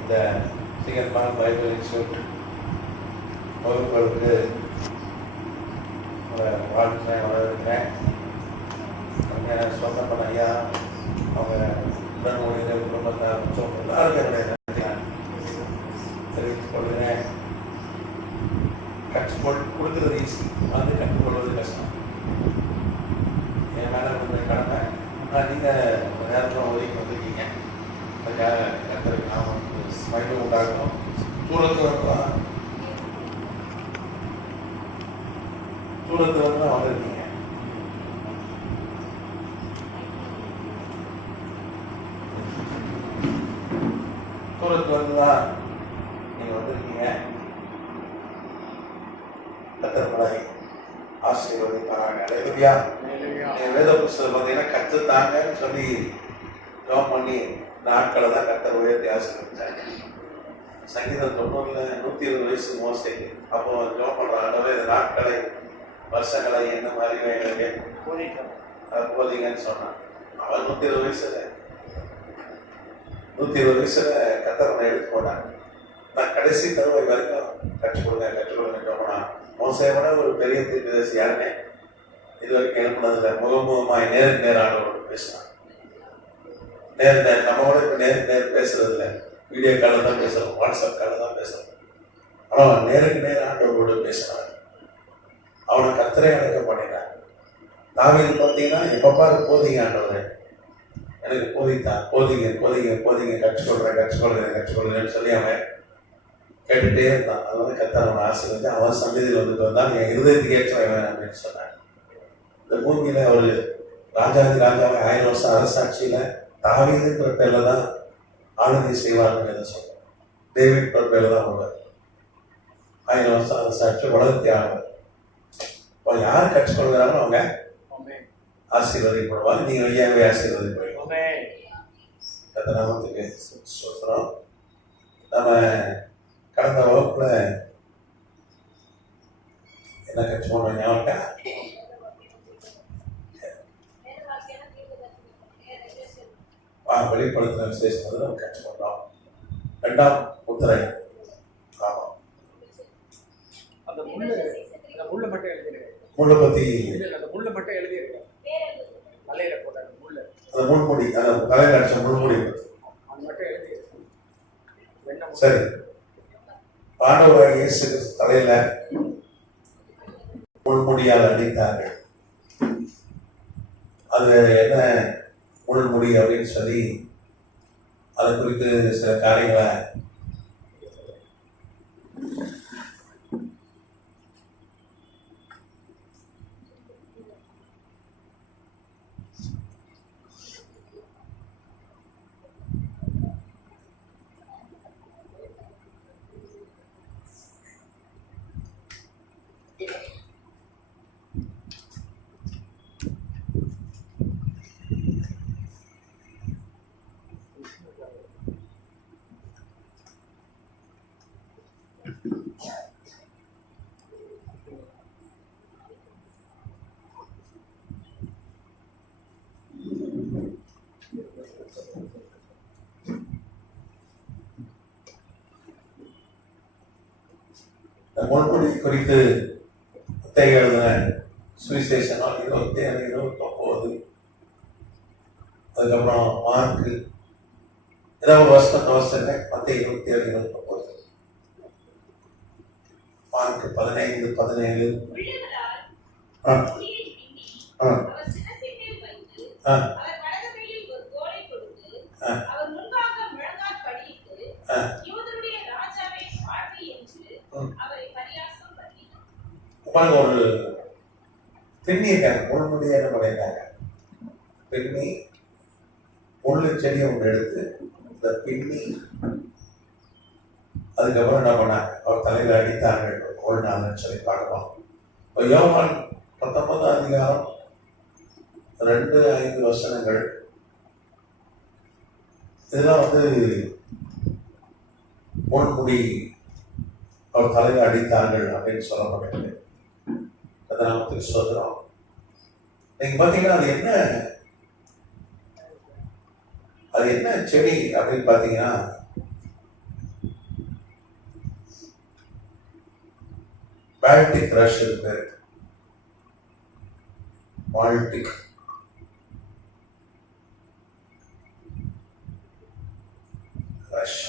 இந்த சிங்கர்மான் Bible institute வகுப்புகளுக்கு வாழ்த்துறேன், வரவேற்கிறேன். சொந்தப்பட்ட ஐயா அவங்க உடன்மொழியினர் குடும்பத்தார் மற்றும் எல்லாருக்கும் என்னுடைய நன்றி தெரிவித்துக் கொள்கிறேன். கொடுக்கிறது ஈஸி, வந்து கற்றுக்கொள்வது கஷ்டம். என் மேலே உங்களுடைய கடமை. ஆனால் நீங்கள் நேரத்தில் ஒதுக்கி வந்திருக்கீங்க. அதுக்காக கற்றுருக்கு நாம் ஸ்மைலும் உண்டாகணும். தூரத்தில் தான் வந்திருக்கீங்க. தூரத்தில் வந்து தான் நீங்கள் வந்திருக்கீங்க. கத்தர்மலை ஆசீர்வதிப்பாங்க. அல்லேலூயா. நீங்கள் வேத புஸ்தகம் பார்த்தீங்கன்னா கற்றுத்தாங்கன்னு சொல்லி ஜெபம் பண்ணி நாட்களை தான் கத்தர் உயர்த்தி ஆசீர்வதிச்சாங்க. சங்கீதம் 90 120 வயசு மோசைக்கு அப்போ ஜெபம் பண்ணுறாங்க, இந்த நாட்களை வருஷங்களை என்ன மாதிரி போதிங்கன்னு சொன்னான். அவன் 120 வயசுல 120 வயசுல கத்தரனை எடுத்து போனாங்க. நான் கடைசி தருவாய் வரைக்கும் கற்றுக் கொடுங்க போனான். மோசையோட ஒரு பெரிய தீர்க்கதரிசி யாருமே இது வரைக்கும் எழுப்பினதில்லை. முகமுகமாய் நேருக்கு நேரானோடு பேசினான். நம்மளோட இப்போ நேருக்கு பேசுறது இல்லை. வீடியோ காலில் தான் பேசுகிறோம், வாட்ஸ்அப் காலில் தான் பேசுகிறோம். ஆனால் நேருக்கு நேரம் ஆண்டவரோடு பேசினார். அவனை கத்தரை அடக்க பண்ணினான். தாவீது பார்த்தீங்கன்னா எப்பப்பா போதிங்க ஆண்டவரே, எனக்கு போதிங்க கற்றுக்கொள்றேன்னு சொல்லி அவன் கேட்டுகிட்டே இருந்தான். அதனால கத்தர் அவனை ஆசீர்வதித்து அவன் சந்ததியில் வந்துட்டு வந்தான். என் இருதயத்துக்கு ஏற்றவன் அப்படின்னு சொன்னான். இந்த பூமியில் அவர் ராஜாவை 1000 வருஷம் அரசாட்சியில் தாவீதுன்ற பேரில் தான் ஆளுகை செய்வார்னு எதை சொல்றேன். டேவிட் பேரில் தான் வருவார். 1000 வருஷம் அரசாட்சி உலகத்தை ஆளுவார். இப்போ யார் கற்றுக்கொள்கிறாங்களோ அவங்க ஆசீர்வதிப்படுவாங்க. நீங்கள் ஐயாவே ஆசீர்வதிப்படுவீங்க. நாமத்துக்கு சொல்கிறோம். நம்ம கடந்த வகுப்புல என்ன கற்றுக்கொண்டோம் ஞாபகம்? வெளிப்படுத்தின விசேஷம் வந்து நம்ம கற்றுக்கொண்டோம். 2ஆம் முத்திரை. ஆமாம், அந்த முள்ளை மட்டும் எழுதிருக்கேன். முள்ளை பற்றி அந்த முள்ளை மட்டும் எழுதியிருக்கேன். தலையில போட்ட முள்ளு, அந்த முள்முடி, அந்த தலையில அடிச்ச முள்முடி அது மட்டும் எழுதியிருக்கேன். சரி, ஆண்டவராகிய இயேசு கிறிஸ்து தலையில முள்முடியால் அடித்தார்கள். அது என்ன முள்முடி அப்படின்னு சொல்லி அது குறித்து சில காரியங்களை முள்முடி குறித்து புத்தகம் எழுதின சுவிசேஷம் 27-29. அதுக்கப்புறம் மார்க்கு ஏதாவது வருஷம் மத்திய 27-29. மார்க்கு 15-17. ஒரு பெண்ணியை முள்முடியை என்ன பண்ணிட்டாங்க, பெண்ணி முள்ளு செடியை ஒன்று எடுத்து இந்த பின்னி அதுக்கப்புறம் என்ன பண்ணாங்க, அவர் தலையில் அடித்தாங்க. ஒரு நாள்னு சொல்லி பார்க்கலாம். இப்போ யோவான் 19ஆம் அதிகாரம் 2-5 வசனங்கள் இதெல்லாம் வந்து முள்முடி அவர் தலையில் அடித்தார்கள் அப்படின்னு சொல்லப்பட்டது. அதை நாமத்துக்கு சொல்கிறோம். நீங்க பார்த்தீங்கன்னா அது என்ன செடி அப்படின்னு பார்த்தீங்கன்னா பால்டிக் ரஷ் இருக்கு, பால்டிக் ரஷ்.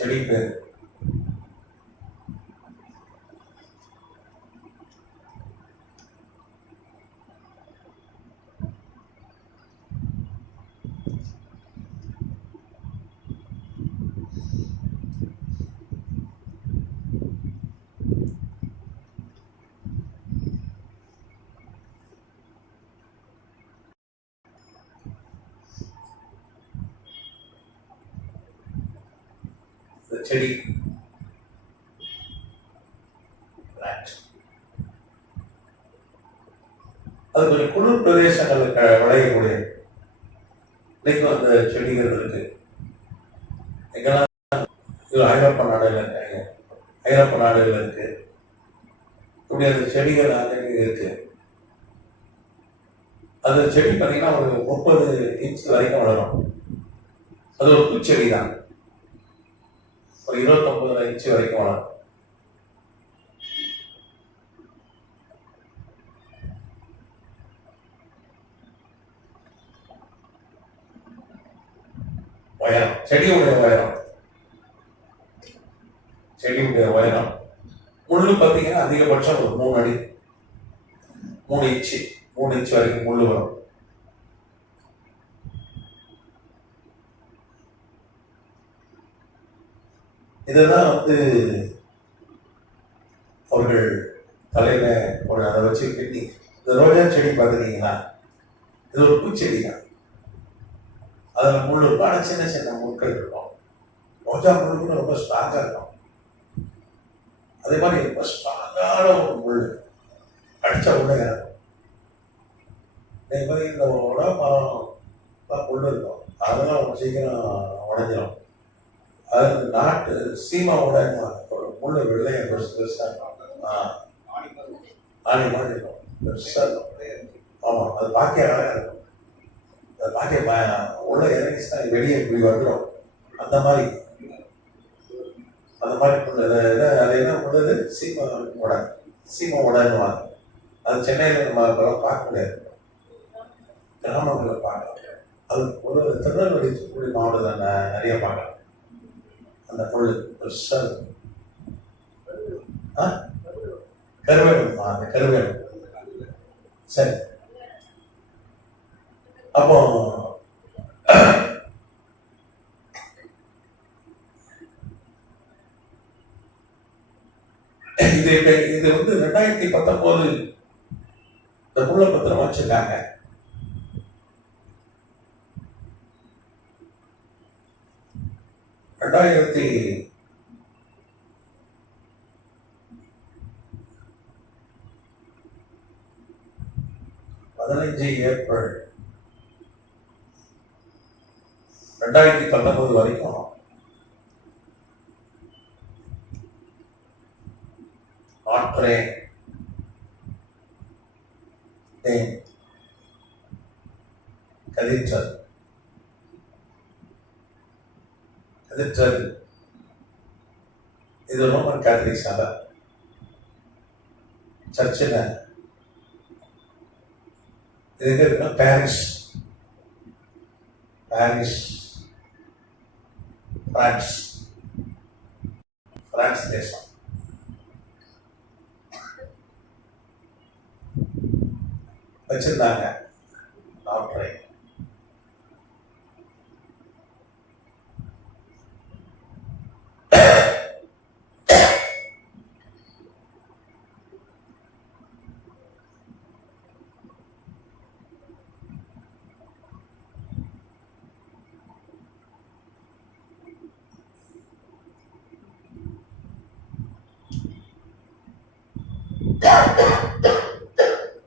செடி பேர் செடி பிளான்ட். அது கொஞ்சம் குளிர் பிரதேசங்களுக்கு விளையக்கூடிய இன்னைக்கும் அந்த செடிகள் இருக்கு. எங்கெல்லாம் இது ஐரோப்பா நாடுகள் இருக்காங்க, ஐரோப்பா நாடுகள் இருக்கு, இப்படி அந்த செடிகள் அங்கே இருக்கு. அந்த செடி பார்த்தீங்கன்னா ஒரு 30 இன்ச் வரைக்கும் வளரும். அது ஒரு பூச்செடி தான், ஒரு 29 இன்ச் வரைக்கும் வளரும். உயரம், செடியுடைய உயரம், செடியுடைய உயரம் முள்ளு பார்த்தீங்கன்னா அதிகபட்சம் ஒரு 3 அடி, 3 இன்ச்சு, 3 இன்ச் வரைக்கும் முள்ளு வரும். இதெல்லாம் அவர்கள் தலையில ஒரு அதை வச்சு கட்டி. இந்த ரோஜா செடி பார்த்துட்டீங்கன்னா இது ஒரு பூச்செடி தான், அதில் முள் இருக்கும், ஆனால் சின்ன சின்ன முட்கள் இருக்கும். ரோஜா முள் கூட ரொம்ப ஸ்ட்ராங்காக இருக்கும். அதே மாதிரி ரொம்ப ஸ்ட்ராங்கான ஒரு முள் அடிச்ச உள்ள இறக்கும். அதே மாதிரி இந்த மரம் முள் இருக்கும், அதெல்லாம் சீக்கிரம் உடஞ்சிடும். அது நாட்டு சீமா உடையமா ஒரு முள் வெள்ளைய பெருசாக இருக்கும், ஆணி மாதிரி இருக்கும், பெருசாக இருக்கும். ஆமாம், அது பார்க்க அழகாக இருக்கும். அது பார்க்க உள்ள இறங்கிச்சுன்னா வெளியே இப்படி வந்துடும். அந்த மாதிரி முள் அது என்ன முள்ளது? சீமா உடையன்னு. அது சென்னையில் நம்ம பார்க்க முடியாது, கிராமங்களில் பார்க்கலாம். அது ஒரு திருநெல்வேலி தூத்துக்குடி மாவட்டத்தில் நிறைய பார்க்கலாம். அந்த பொருள் பெருசாக இருக்கும். கருவேலம், அந்த கருவேலம். சரி, அப்போ இது 2019 இந்த முள்ள பத்திரமா வச்சிருக்காங்க. ஏப்ரல் 2019 வரைக்கும் ஆற்றேன் கதிர்ச்சல் இது ரோமன் கேத்தலிக் சபை சர்ச்சில் இது இருக்குன்னா பாரிஸ் பிரான்ஸ் தேசம். வச்சிருந்தாங்க டாக்டரை.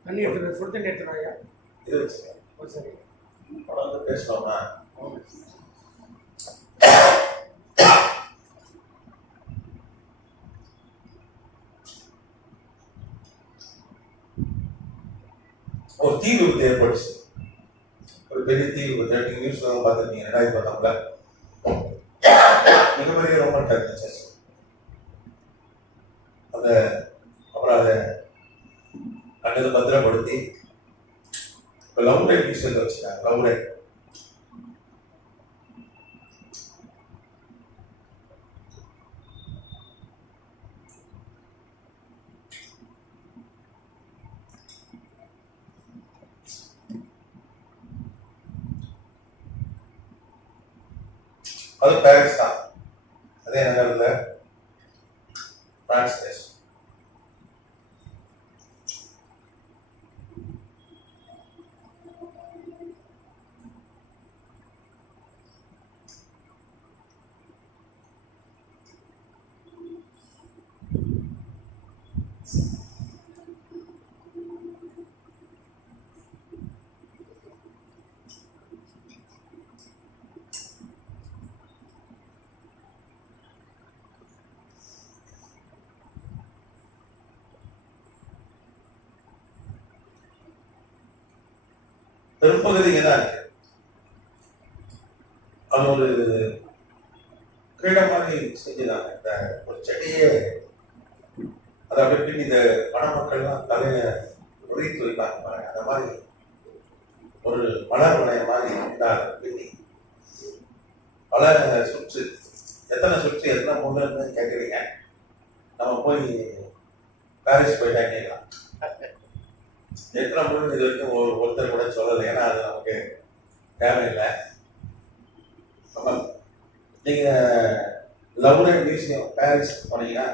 தண்ணி எடுத்துருவேன், சுடு தண்ணி எடுத்துருவாயா? இது வச்சுக்கேன். சரி, படம் பேசலாமா? ஒரு தீ விபத்து ஏற்பட்டுச்சு. ஒரு பெரிய தீ விபத்து நியூஸ்ல பார்த்துருக்கீங்க. 2019 மிகப்பெரிய ரோமன் கேத்தலிக் சர்ச். அந்த அப்புறம் அதை அங்கே பத்திரப்படுத்தி இப்போ லவ் ரைட் மியூசியம் வச்சுட்டாங்க. லவ் ரைட் அது பாரிஸ் தான். அதே நகரில் பிரான்ஸ் தேசம். பெரும்பகுதி இங்கே தான் இருக்கு. அது ஒரு கிரீட மாதிரி செஞ்சுதாங்க. இந்த ஒரு செடியே அதை அப்படி பின்னி இந்த மணமக்கள்லாம் தலையில உரித்து வைப்பாங்க பாருங்க. அந்த மாதிரி ஒரு மலர் வளைய மாதிரி பின்னி பல சுற்று. எத்தனை சுற்று எத்தனை முன்னு கேட்குறீங்க? நம்ம போய் பாரிஸ் போயிட்டா கேட்கலாம். எத்தனை முன்னு இது வரைக்கும் ஒருத்தர் கூட சொல்லலை. ஏன்னா அது நமக்கு தேவையில்லை. நம்ம நீங்கள் லவ் ரைட் மியூசியம் பாரிஸ் போனீங்கன்னா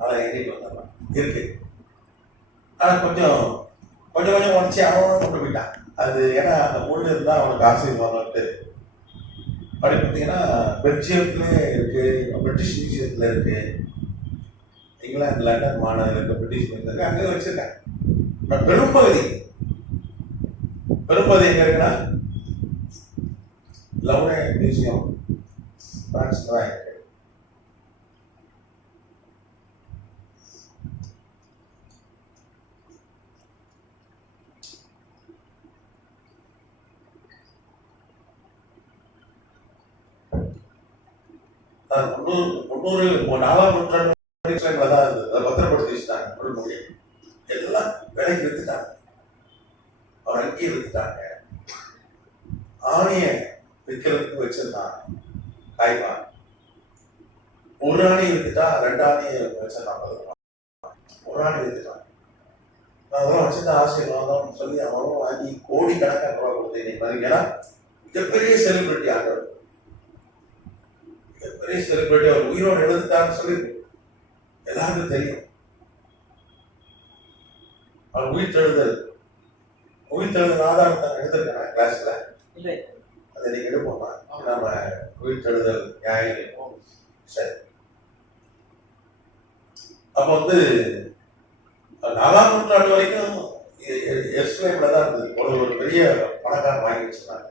அதை எங்கிட்டு வந்துடலாம் இருக்கு. ஆனால் கொஞ்சம் கொஞ்சம் உடச்சி அவனும் கொண்டு போயிட்டான். அது ஏன்னா அந்த முள் இருந்தால் அவனுக்கு ஆசீர்வாதம்ட்டு அப்படி பார்த்தீங்கன்னா பெல்ஜியத்துலேயே இருக்கு, பிரிட்டிஷ் மியூசியத்தில் இருக்கு, இங்கிலாந்து லண்டன் மாநகரில் இருக்க பிரிட்டிஷ் மியூசியம் இருக்கு, அங்கே வச்சிருக்காங்க. பெரும்பகுதி எங்க இருக்குன்னா லவ் ரைட் மியூசியம் பிரான்ஸ் தான் இருக்கு. முன்னூறு 4ஆம் நூற்றாண்டு தான் இருந்தது. அதை பத்திரப்படுத்தி வச்சுட்டாங்க. எல்லாம் விலைக்கு வித்துட்டாங்க. அவர் அங்கேயே வித்துட்டாங்க. ஆணையை விற்கிறதுக்கு வச்சிருந்தாங்க. காய்மா ஒரு ஆணையை வித்துட்டா 2 ஆணையை வச்சிருந்தாங்க. 50 ரூபா ஒரு ஆணை வித்துட்டாங்க. அதெல்லாம் வச்சிருந்தா ஆசீர்வாதம் சொல்லி அவனும் வாங்கி கோடி கணக்கான ரூபா கொடுத்து இன்னைக்கு பாருங்க. ஏன்னா மிகப்பெரிய செலிபிரிட்டி ஆண்டவர், மிகப்பெரிய செலிபிரிட்டி. அவர் உயிரோடு எழுதுட்டான்னு சொல்லி எல்லாருக்கும் தெரியும். அவர் உயிர்த்தெழுதல் ஆதாரத்தை எடுத்திருக்கேன் கிளாஸ்ல. அதை நீங்க எடுப்போமா? நம்ம உயிர்த்தெழுதல் நியாயம். சரி, அப்ப 4ஆம் நூற்றாண்டு வரைக்கும் எருசலேம்ல தான் இருந்தது. ஒரு பெரிய பணக்காரன் வாங்கி வச்சிருந்தாங்க.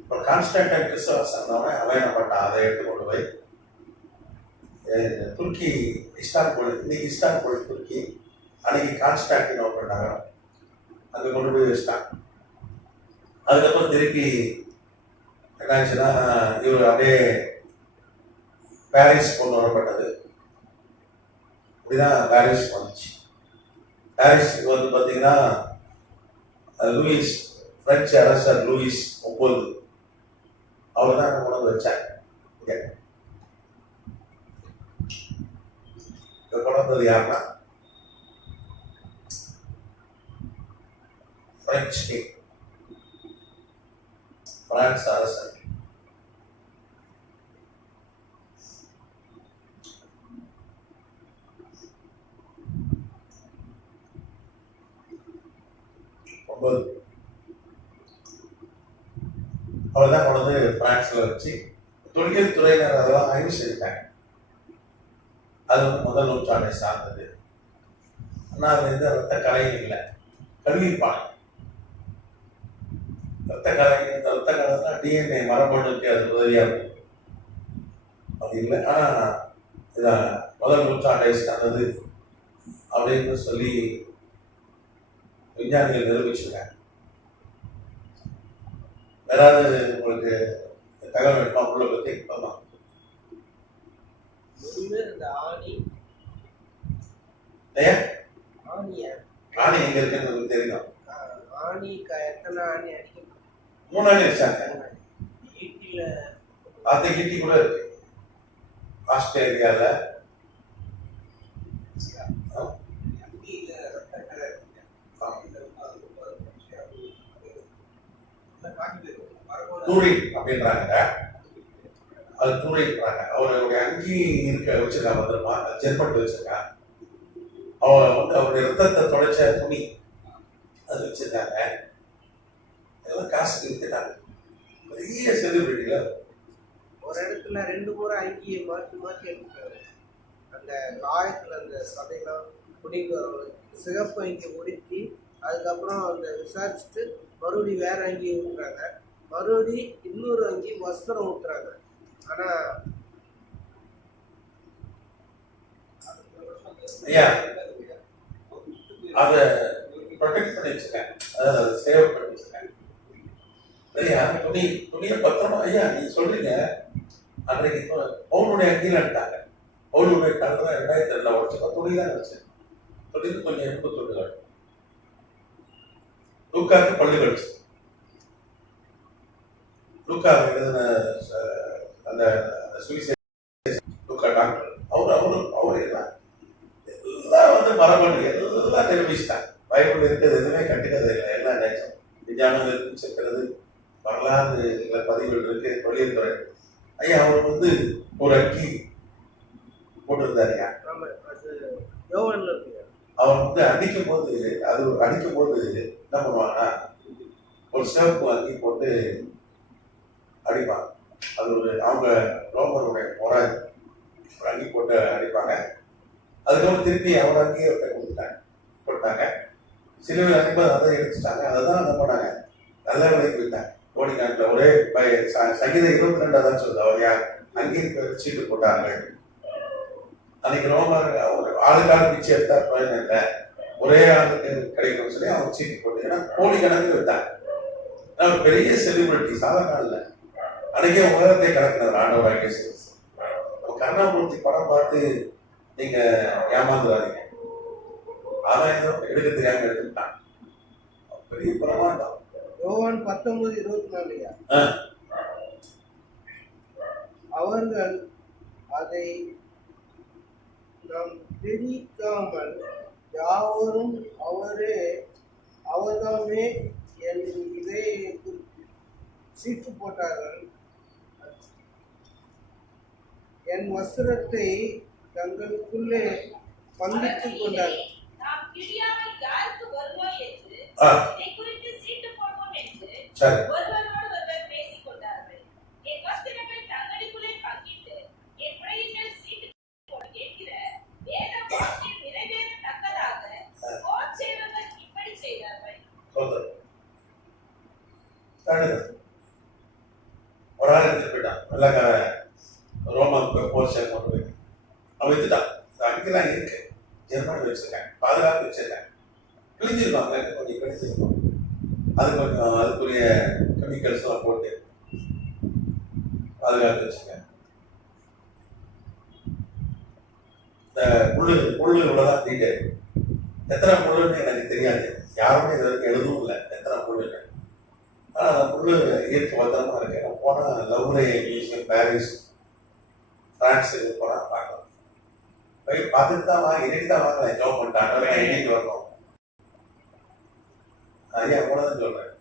அப்புறம் கான்ஸ்டன்டைன் கிறிஸ்தவஸ் இருந்தவன் அவையப்பட்டான். அதை எடுத்து கொண்டு போய் துருக்கி இஸ்தான்புல், இன்னைக்கு இஸ்தான்புல் துருக்கி, அன்னைக்கு கான்ஸ்டான்டினோப்பிள் நகரம், அங்கே கொண்டு போய் வச்சிட்டாங்க. அதுக்கப்புறம் திருப்பி என்னாச்சுன்னா இவர் அப்படியே பாரிஸ் கொண்டு வரப்பட்டது. இப்படிதான் பாரிஸ் வந்துச்சு. பாரிஸுக்கு பார்த்தீங்கன்னா லூயிஸ், பிரெஞ்சு அரசர் லூயிஸ் 9 அவர் தான் கொண்டு வந்து வச்சாங்க. கொண்டு வந்தது யாருன்னா பிரெஞ்சு கிங், பிரான்ஸ் அரசர். அவர் தான் கொண்டு வந்து பிரான்ஸ்ல வச்சு தொழில் துறையினர் அதெல்லாம் ஆய்வு செஞ்சுட்டாங்க. அது முதல் நூற்றாண்டை சார்ந்தது. ஆனால் அது எந்த ரத்த கலையும் இல்லை, கல்வி பானை. ரத்த கலங்கி இந்த ரத்த கலந்தா டிஎன்ஏ மரபணுக்கு அது உதவியாக இருக்கும். அது இல்லை. ஆனால் இதான் முதல் நூற்றாண்டை சார்ந்தது அப்படின்னு சொல்லி விஞ்ஞானிகள் நிரூபிச்சிருக்காங்க. வேறாவது உங்களுக்கு தகவல் வேணுமா? உள்ள பற்றி இப்பதான் ஆணி எங்க இருக்குன்னு தெரியும். 3 ஆணி வச்சாங்க. அந்த ஈட்டி கூட இருக்கு ஆஸ்திரேலியால. தூரி அப்படின்றாங்க. அது தூரின்றாங்க. அவருடைய அங்கி இருக்க வச்சிருக்காங்க, வந்துருமா ஜெர்மன் வச்சிருக்கான். அவன் வந்து அவருடைய ரத்தத்தை தொலைச்ச துணி அது வச்சிருக்காங்க. இதெல்லாம் காசுக்கு வித்துட்டாங்க. பெரிய செலிபிரிட்டில ஒரு இடத்துல 2 முறை அங்கியை மாற்றி மாற்றி எடுத்துட்டாரு. அந்த காயத்தில் அந்த சதையெல்லாம் முடிக்க சிகப்பு அங்கி உடுத்தி அதுக்கப்புறம் அந்த விசாரிச்சுட்டு மறுபடியும் வேற அங்கி ஊற்றுறாங்க. மறுபடி இன்னொரு அங்கி வஸ்திரம் ஊற்றுறாங்க. ஆனால் ஐயா அதை ப்ரொடெக்ட் பண்ணி வச்சிருக்கேன், அதாவது அதை சேவ் பண்ணி வச்சிருக்கேன். ஐயா துணியை பத்திரமா ஐயா நீங்க சொல்றீங்க. அன்றைக்கு பவுனுடைய அங்கீலான்ட்டாங்க. பவுனுடைய கலர் 2002 உடச்சு துணி தான் வச்சு துணிக்கு கொஞ்சம் எண்பு துண்டுகள். லூக்காக்கு பள்ளி கழிச்சு லூக்கா எழுதின அந்த சுவிசேஷ லூக்கா டாக்டர் அவரு எல்லாம் வந்து மரபணு எல்லாம் நிரூபிச்சிட்டாங்க. பைபிள் இருக்கிறது எதுவுமே கட்டுக்கிறது இல்லை, எல்லாம் நேச்சம். விஞ்ஞானம் இருக்கிறது, வரலாறு பதிவுகள் இருக்கு, வெளியிருக்கிற ஐயா அவர் வந்து ஒரு அக்கி போட்டிருந்தாரு. அவர் வந்து அடிக்கும் போது என்ன பண்ணுவாங்கன்னா ஒரு சிவப்பு அங்கி போட்டு அடிப்பாங்க. அது ஒரு அவங்க ரோமருடைய முறை ஒரு அங்கி போட்டு அடிப்பாங்க. அதுக்கப்புறம் திருப்பி அவர் அங்கேயே போட்டாங்க. சிலுவையில் அடிப்பது அதை எடுத்துட்டாங்க. அதை தான் என்ன பண்ணாங்க, நல்ல விலைக்கு போயிட்டாங்க. கோடிக்கணக்கில் ஒரே சங்கீதம் 22 தான் சொல்லுது. அவர் யார் அங்கேயே சீட்டு போட்டாங்க. அன்னைக்கு ரோமர் ஆளுக்காக பிச்சை எடுத்தா பயன் இல்லை, ஒரே ஆளுக்கு கிடைக்கும்னு சொல்லி அவங்க சீட்டு போட்டு ஏன்னா கோடிக்கணக்கில் விட்டாங்க. ஒரு பெரிய செலிபிரிட்டி சாதாரண இல்லை. அன்னைக்கே உலகத்தை கடக்கினார் ஆண்டவராக கருணாமூர்த்தி படம் பார்த்து நீங்க ஏமாந்துடாதீங்க. அவன் ஏதோ எடுக்க தெரியாம எடுத்துட்டான். பெரிய பிரமாண்டம். யோவான் 19:24 அவர்கள் அதை நாம் பிரிக்காமல் யாவரும் அவர்தாமே என் இதை சீட்டு போட்டார்கள். என் வஸ்திரத்தை தங்களுக்குள்ளே பங்கிட்டுக் கொண்டார்கள். ஒரு ஆள் எடுத்துட்டு போயிட்டான். வெள்ளக்கார ரோமாவுக்கு போர் சேர் கொண்டு போய் அவன் வித்துட்டான். அங்கெல்லாம் இருக்கு, ஜெர்மனி வச்சிருக்காங்க, பாதுகாப்பு வச்சிருக்காங்க. கிழிஞ்சிருப்பாங்க, கொஞ்சம் கிழிஞ்சிருக்கும். அது கொஞ்சம் அதுக்குரிய கெமிக்கல்ஸ் எல்லாம் போட்டு பாதுகாத்து வச்சிருக்காங்க. இந்த புல்லு இவ்வளவுதான் டீட்டெயில். எத்தனை புல்லுன்னு எனக்கு தெரியாது, யாருமே இது வரைக்கும் எழுதவும் இல்லை எத்தனை புல்லுன்னு. ஆனால் அந்த புல்லு இயற்கை பத்திரமா இருக்கு. போனால் லவ்ரே மியூசியம், பாரிஸ், பிரான்ஸ் போனால் பார்க்கலாம். போய் பார்த்துட்டு தான் வாங்க, இன்னைக்கு தான் வாங்க ஜாப் பண்ணிட்டாங்க, இன்னைக்கு வரணும். ஐயா போனதான் சொல்றேன்.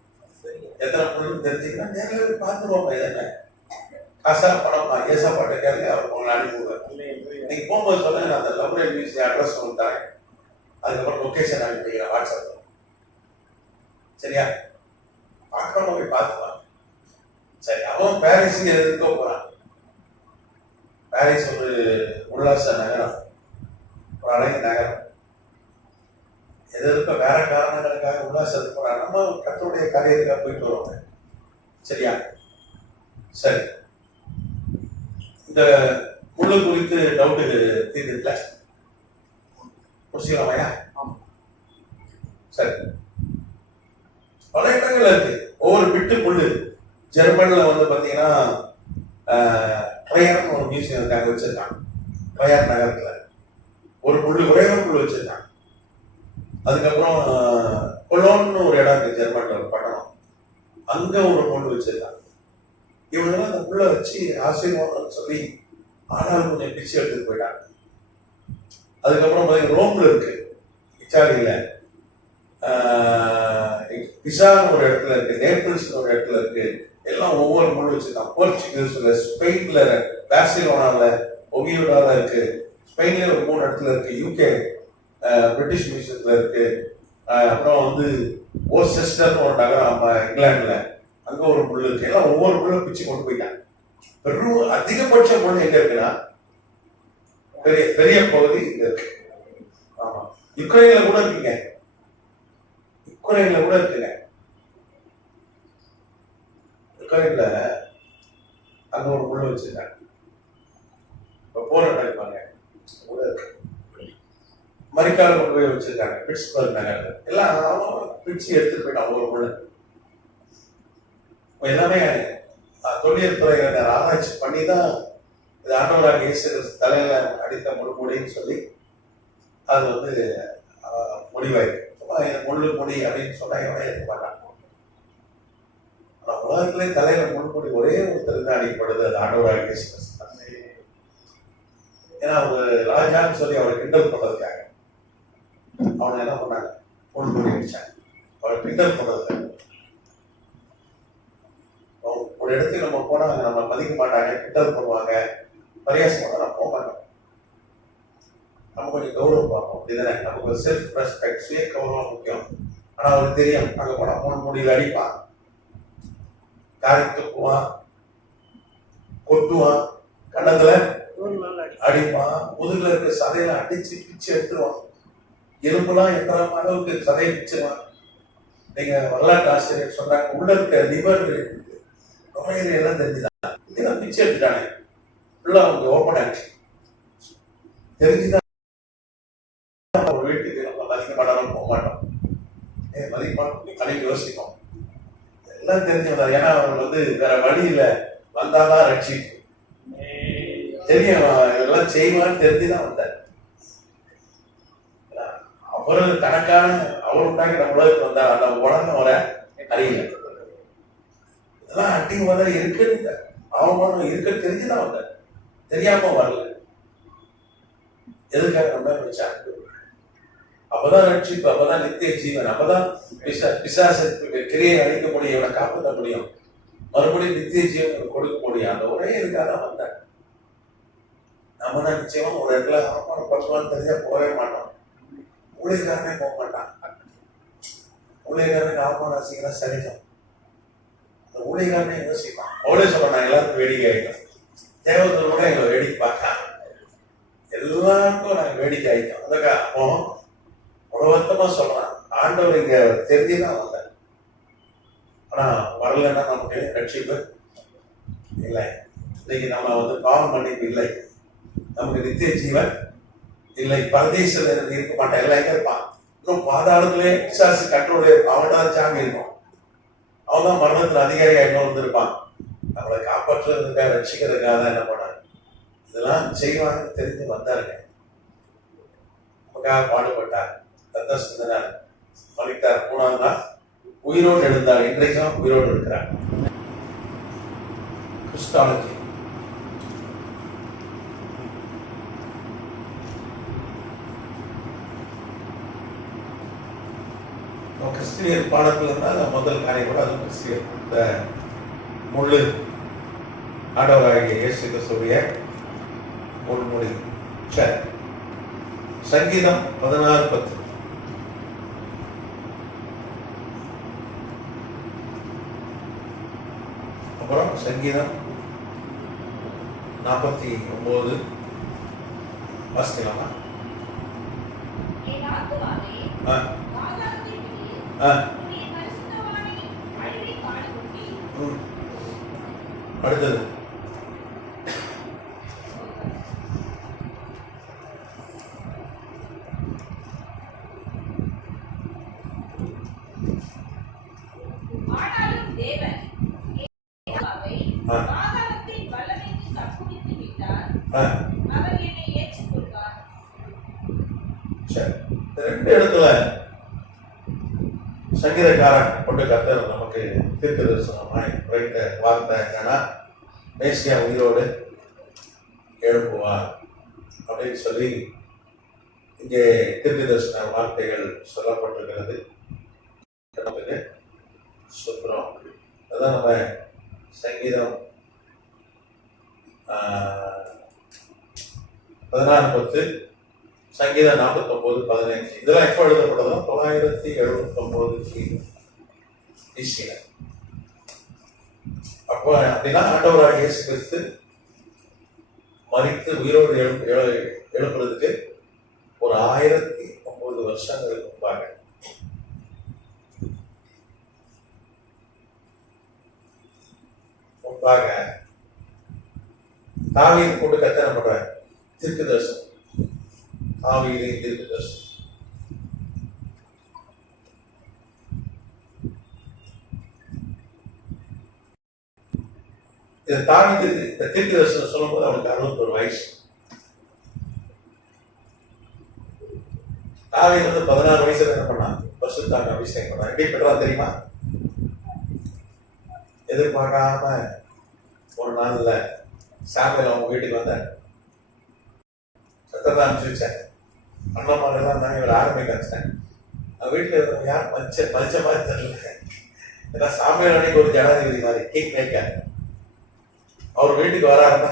எத்தனை புல்லுன்னு தெரிஞ்சுக்கலாம், நேரில் போய் பார்த்துருவோம். என்ன காசா பணமா ஏசா பாட்டை கேளுங்க, அவர் உங்களை அனுப்பிவிடுவேன். நீங்க போகும்போது சொல்லுங்க, நான் அந்த லவ்ரே மியூசியம் அட்ரஸ் சொல்லிட்டேன், அதுக்கப்புறம் லொக்கேஷன் அனுப்பிட்டீங்க வாட்ஸ்அப்ல. சரியா? பார்க்கறவங்க போய் பார்த்துக்கலாம். சரி, அவன் பாரிஸ் எதுக்கோ போறான். பாரிஸ் ஒரு உல்லாச நகரம், ஒரு அழகிய நகரம். எது இருக்க வேற காரணங்களுக்காக உல்லாசத்துக்கு போறாங்க. நம்ம கத்தருடைய காரியத்துக்காக போயிட்டு வருவாங்க. சரியா? சரி, இந்த முள்ளு குறித்து டவுட்டு தீர்ந்துல முடிச்சுக்கலாமையா? சரி, பல இடங்கள்ல இருக்கு ஒவ்வொரு பிட்டு முள்ளு. ஜெர்மன்ல வந்து பாத்தீங்கன்னா ட்ரையர்னு ஒரு மியூசியம் இருக்காங்க, வச்சிருக்காங்க. ட்ரையர் நகரத்துல ஒரு முள்ளு, ஒரே ஒரு முள்ளு வச்சிருக்காங்க. அதுக்கப்புறம் கொலோன்னு ஒரு இடம் இருக்கு ஜெர்மன்ல, ஒரு பட்டணம், அங்க ஒரு முள்ளு வச்சிருக்காங்க. இவங்க அந்த முள்ளை வச்சு ஆசீர்வாதம் சொல்லி ஆனால் கொஞ்சம் பிச்சு எடுத்துட்டு போயிட்டாங்க. அதுக்கப்புறம் பார்த்தீங்கன்னா ரோம்ல இருக்கு, இத்தாலியில பிசான்னு ஒரு இடத்துல இருக்கு, நேபிள்ஸ் ஒரு இடத்துல இருக்கு. எல்லாம் ஒவ்வொரு முள்ளு வச்சிருக்காங்க. போர்ச்சுகீஸ்ல, ஸ்பெயின்ல, பார்சிலோனால, ஒவியோடால இருக்கு. ஸ்பெயின்ல ஒரு 3 இடத்துல இருக்கு. யூகே பிரிட்டிஷ் மியூசியத்துல இருக்கு. அப்புறம் வந்து ஓர்செஸ்டர்னு ஒரு நகரம் இங்கிலாந்துல, அங்க ஒரு முள்ளு இருக்கு. எல்லாம் ஒவ்வொரு முள்ளும் பிச்சு கொண்டு போயிட்டாங்க. பெரும் அதிகபட்ச முள் எங்க இருக்குன்னா பெரிய பெரிய பகுதி இங்க இருக்கு. ஆமா, யுக்ரைன்ல கூட இருக்குங்க, யுக்ரைன்ல கூட இருக்குங்க. யுக்ரைன்ல அங்க ஒரு முள்ளு வச்சிருக்காங்க. இப்ப போர் நடப்பாங்க கூட இருக்கு. அமெரிக்காவில் கொண்டு போய் வச்சிருக்காங்க, பிட்ஸ்பர்க் நகர்ல. எல்லாம் பிடிச்சு எடுத்துட்டு போயிட்டான் ஒரு முள்ளு. எல்லாமே தொழில் துறையினர் ஆராய்ச்சி பண்ணி தான் இது ஆண்டவராக இயேசு தலையில அடித்த முள்முடின்னு சொல்லி அது வந்து முடிவாயிருக்கு. சும்மா முள்ளு முடி அப்படின்னு சொன்னா எவனே இருக்க மாட்டான். உலகத்திலே தலையில முள்முடி ஒரே ஒருத்தர் தான் அடிக்கப்படுது, அது ஆண்டவராக இயேசு கிறிஸ்து. ஏன்னா அவர் ராஜான்னு சொல்லி அவரை கிண்டல் பண்றதுக்காக அவனை என்ன பண்ணாங்க, முள்முடி அடிச்சாங்க. அவரை கிண்டல் பண்றதுக்காக. ஒரு இடத்துக்கு நம்ம போனா நம்ம மதிக்க மாட்டாங்க, கிண்டல் பண்ணுவாங்க, பரியாசம் பண்ண நம்ம போக மாட்டோம். நம்ம கொஞ்சம் கௌரவம் பார்ப்போம், அப்படிதானே? நமக்கு ஒரு செல்ஃப் ரெஸ்பெக்ட், சுய கௌரவம் முக்கியம். ஆனா அவருக்கு தெரியும், அங்க போனா முடியல அடிப்பான், காரி துப்புவான், கொட்டுவான், கண்ணத்துல அடிப்பான், முதுகுல இருக்க சதையில அடிச்சு பிச்சு எடுத்துருவான், எலும்புலாம் எத்தனை அளவுக்கு சதையை பிச்சுருவான். நீங்க வரலாற்று ஆசிரியர் சொன்னாங்க, உள்ள இருக்க லிவர் நுரையீரல் எல்லாம் தெரிஞ்சுதான் இதெல்லாம் பிச்சு எடுத்துட்டானே, ஃபுல்லா அவங்க ஓப்பன் ஆச்சு. தெரிஞ்சுதான் ஒரு வீட்டுக்கு நம்ம மதிக்க மாட்டாலும் போக மாட்டோம், மதிப்பான் கலைக்கு யோசிப்போம். எல்லாம் தெரிஞ்சவங்க, ஏன்னா அவர் வந்து வேற வழியில வந்தாதான் ரட்சிப்பு தெரியும், இதெல்லாம் செய்வான்னு தெரிஞ்சுதான் வந்தார். அவரு கணக்கான அவர் உண்டாக்கி நம்ம உலகத்துக்கு வந்தார், அந்த உலகம் அவரை அறியல. இதெல்லாம் அட்டிங் வந்த இருக்குன்னு அவமானம் இருக்குன்னு தெரிஞ்சுதான் வந்தார், தெரியாம வரல. எதுக்காக நம்ம வச்சாங்க? அப்பதான் ரட்சிப்பு, அப்பதான் நித்திய ஜீவன், அப்பதான் பிசாசத்துக்கு கிரியை அழிக்க முடியும், இவனை காப்பாற்ற முடியும், மறுபடியும் நித்திய ஜீவன் கொடுக்க முடியும். அந்த ஒரே இதுக்காக தான் வந்தாங்க. நம்ம தான் நிச்சயமா ஒரு இடத்துல அவமானம் பண்ணுவான்னு தெரிஞ்சா போகவே மாட்டோம். ஊழியக்காரனே போக மாட்டான். ஊழியக்காரனுக்கு அவமானம் ஆசைங்கன்னா சரிதான். அந்த ஊழியக்காரனே யோசிப்பான். அவ்வளோ சொல்றான், எல்லாருக்கும் வேடிக்கை ஆகிட்டோம், தேவதோட எங்களை வேடிக்கை பார்க்க எல்லாருக்கும் நாங்கள் வேடிக்கை ஆகிட்டோம். அதுக்காக அப்போ உலகத்தமா சொல்றான், ஆண்டவர் இங்க தெரிஞ்சுதான் வந்தார். ஆனா வரலன்னா நமக்கு ரட்சிப்பு இல்லை. இன்னைக்கு நம்ம வந்து பாவம் மன்னிப்பு இல்லை, நமக்கு நித்திய ஜீவன் இல்லை. பரதேசில இருக்க மாட்டான், எல்லாம் எங்க இருப்பான்? இன்னும் பாதாளத்திலே பிசாசு கண்ட்ரோல் இருப்பான். அவன் தான் சாமி இருக்கும், அவன் தான் மரணத்துல அதிகாரியா இன்னும் வந்திருப்பான். நம்மளை காப்பாற்றுறதுக்காக ரட்சிக்கிறதுக்காக தான் என்ன பண்ணாங்க, இதெல்லாம் செய்வாங்கன்னு தெரிஞ்சு வந்தாருங்க. நமக்காக பாடுபட்டார், ரத்த சிந்தினார், மறித்தார், 3ஆம் நாள் உயிரோடு எழுந்தார், இன்றைக்கும் உயிரோடு இருக்கிறார். கிறிஸ்டாலஜி கிறிஸ்டியர் பாடத்தில் இருந்தால் முதல் காரியம் கூட அது கிறிஸ்டியர். இந்த முள்ளு ஆண்டவராகிய இயேசு கிறிஸ்துவிய முள்முடி. சரி, சங்கீதம் 16:10. அப்புறம் சங்கீதம் 49 வாசிக்கலாமா? அடுத்தது ஆனாலும் தேவன் யெகோவாவை ஆ. பாதாளத்தின் வல்லமைக்கு தப்புவித்து விட்டார். ஆ, அவர் என்னை ஏற்றுக்கொள்வார். சரி. இந்த ரெண்டு இடத்துல சங்கீதக்காரன் கொண்டு கர்த்தர் நமக்கு தீர்க்க தரிசனமாய் உரைத்த வார்த்தை என்னன்னா, மேசியா உயிரோடு எழுப்புவார் அப்படின்னு சொல்லி இங்கே தீர்க்க தரிசன வார்த்தைகள் சொல்லப்பட்டிருக்கிறது. நமக்கு சொல்கிறோம். அதான் நம்ம சங்கீதம் 16:10, சங்கீதம் 49:15 இதெல்லாம் எப்போ எழுதப்பட்டதுன்னா 979 BC-ல. அப்போ அப்படின்னா ஆண்டவராகிய இயேசு கிறிஸ்து மரித்து உயிரோடு எழுப்புறதுக்கு ஒரு 1009 வருஷங்களுக்கு முன்பாக தாவீது கொண்டு கத்தனை பண்றார் தீர்க்க தரிசனம். தாவீது தீர்க்க தரிசனம். இது தாவீது இந்த தீர்க்க தரிசனம் சொல்லும்போது அவனுக்கு 61 வயசு. தாவீது 16 வயசுல என்ன பண்ணான்? பரிசுத்தாவின் அபிஷேகம் பண்ணான். எப்படி பெற்றா தெரியுமா? எதிர்பார்க்காம ஒரு நாள்ல சாமியில் அவங்க வீட்டுக்கு வந்தார். சத்தத்தை அனுப்பிச்சு அண்ணமாரெல்லாம் தான் இவர் ஆரம்பிக்க வச்சேன். அவங்க வீட்டில் இருந்தவங்க யார் மதிச்ச மாதிரி தெரியல. ஏன்னா சாமியார் அன்னைக்கு ஒரு ஜனாதிபதி மாதிரி கேக் மேக்கர். அவர் வீட்டுக்கு வராருன்னா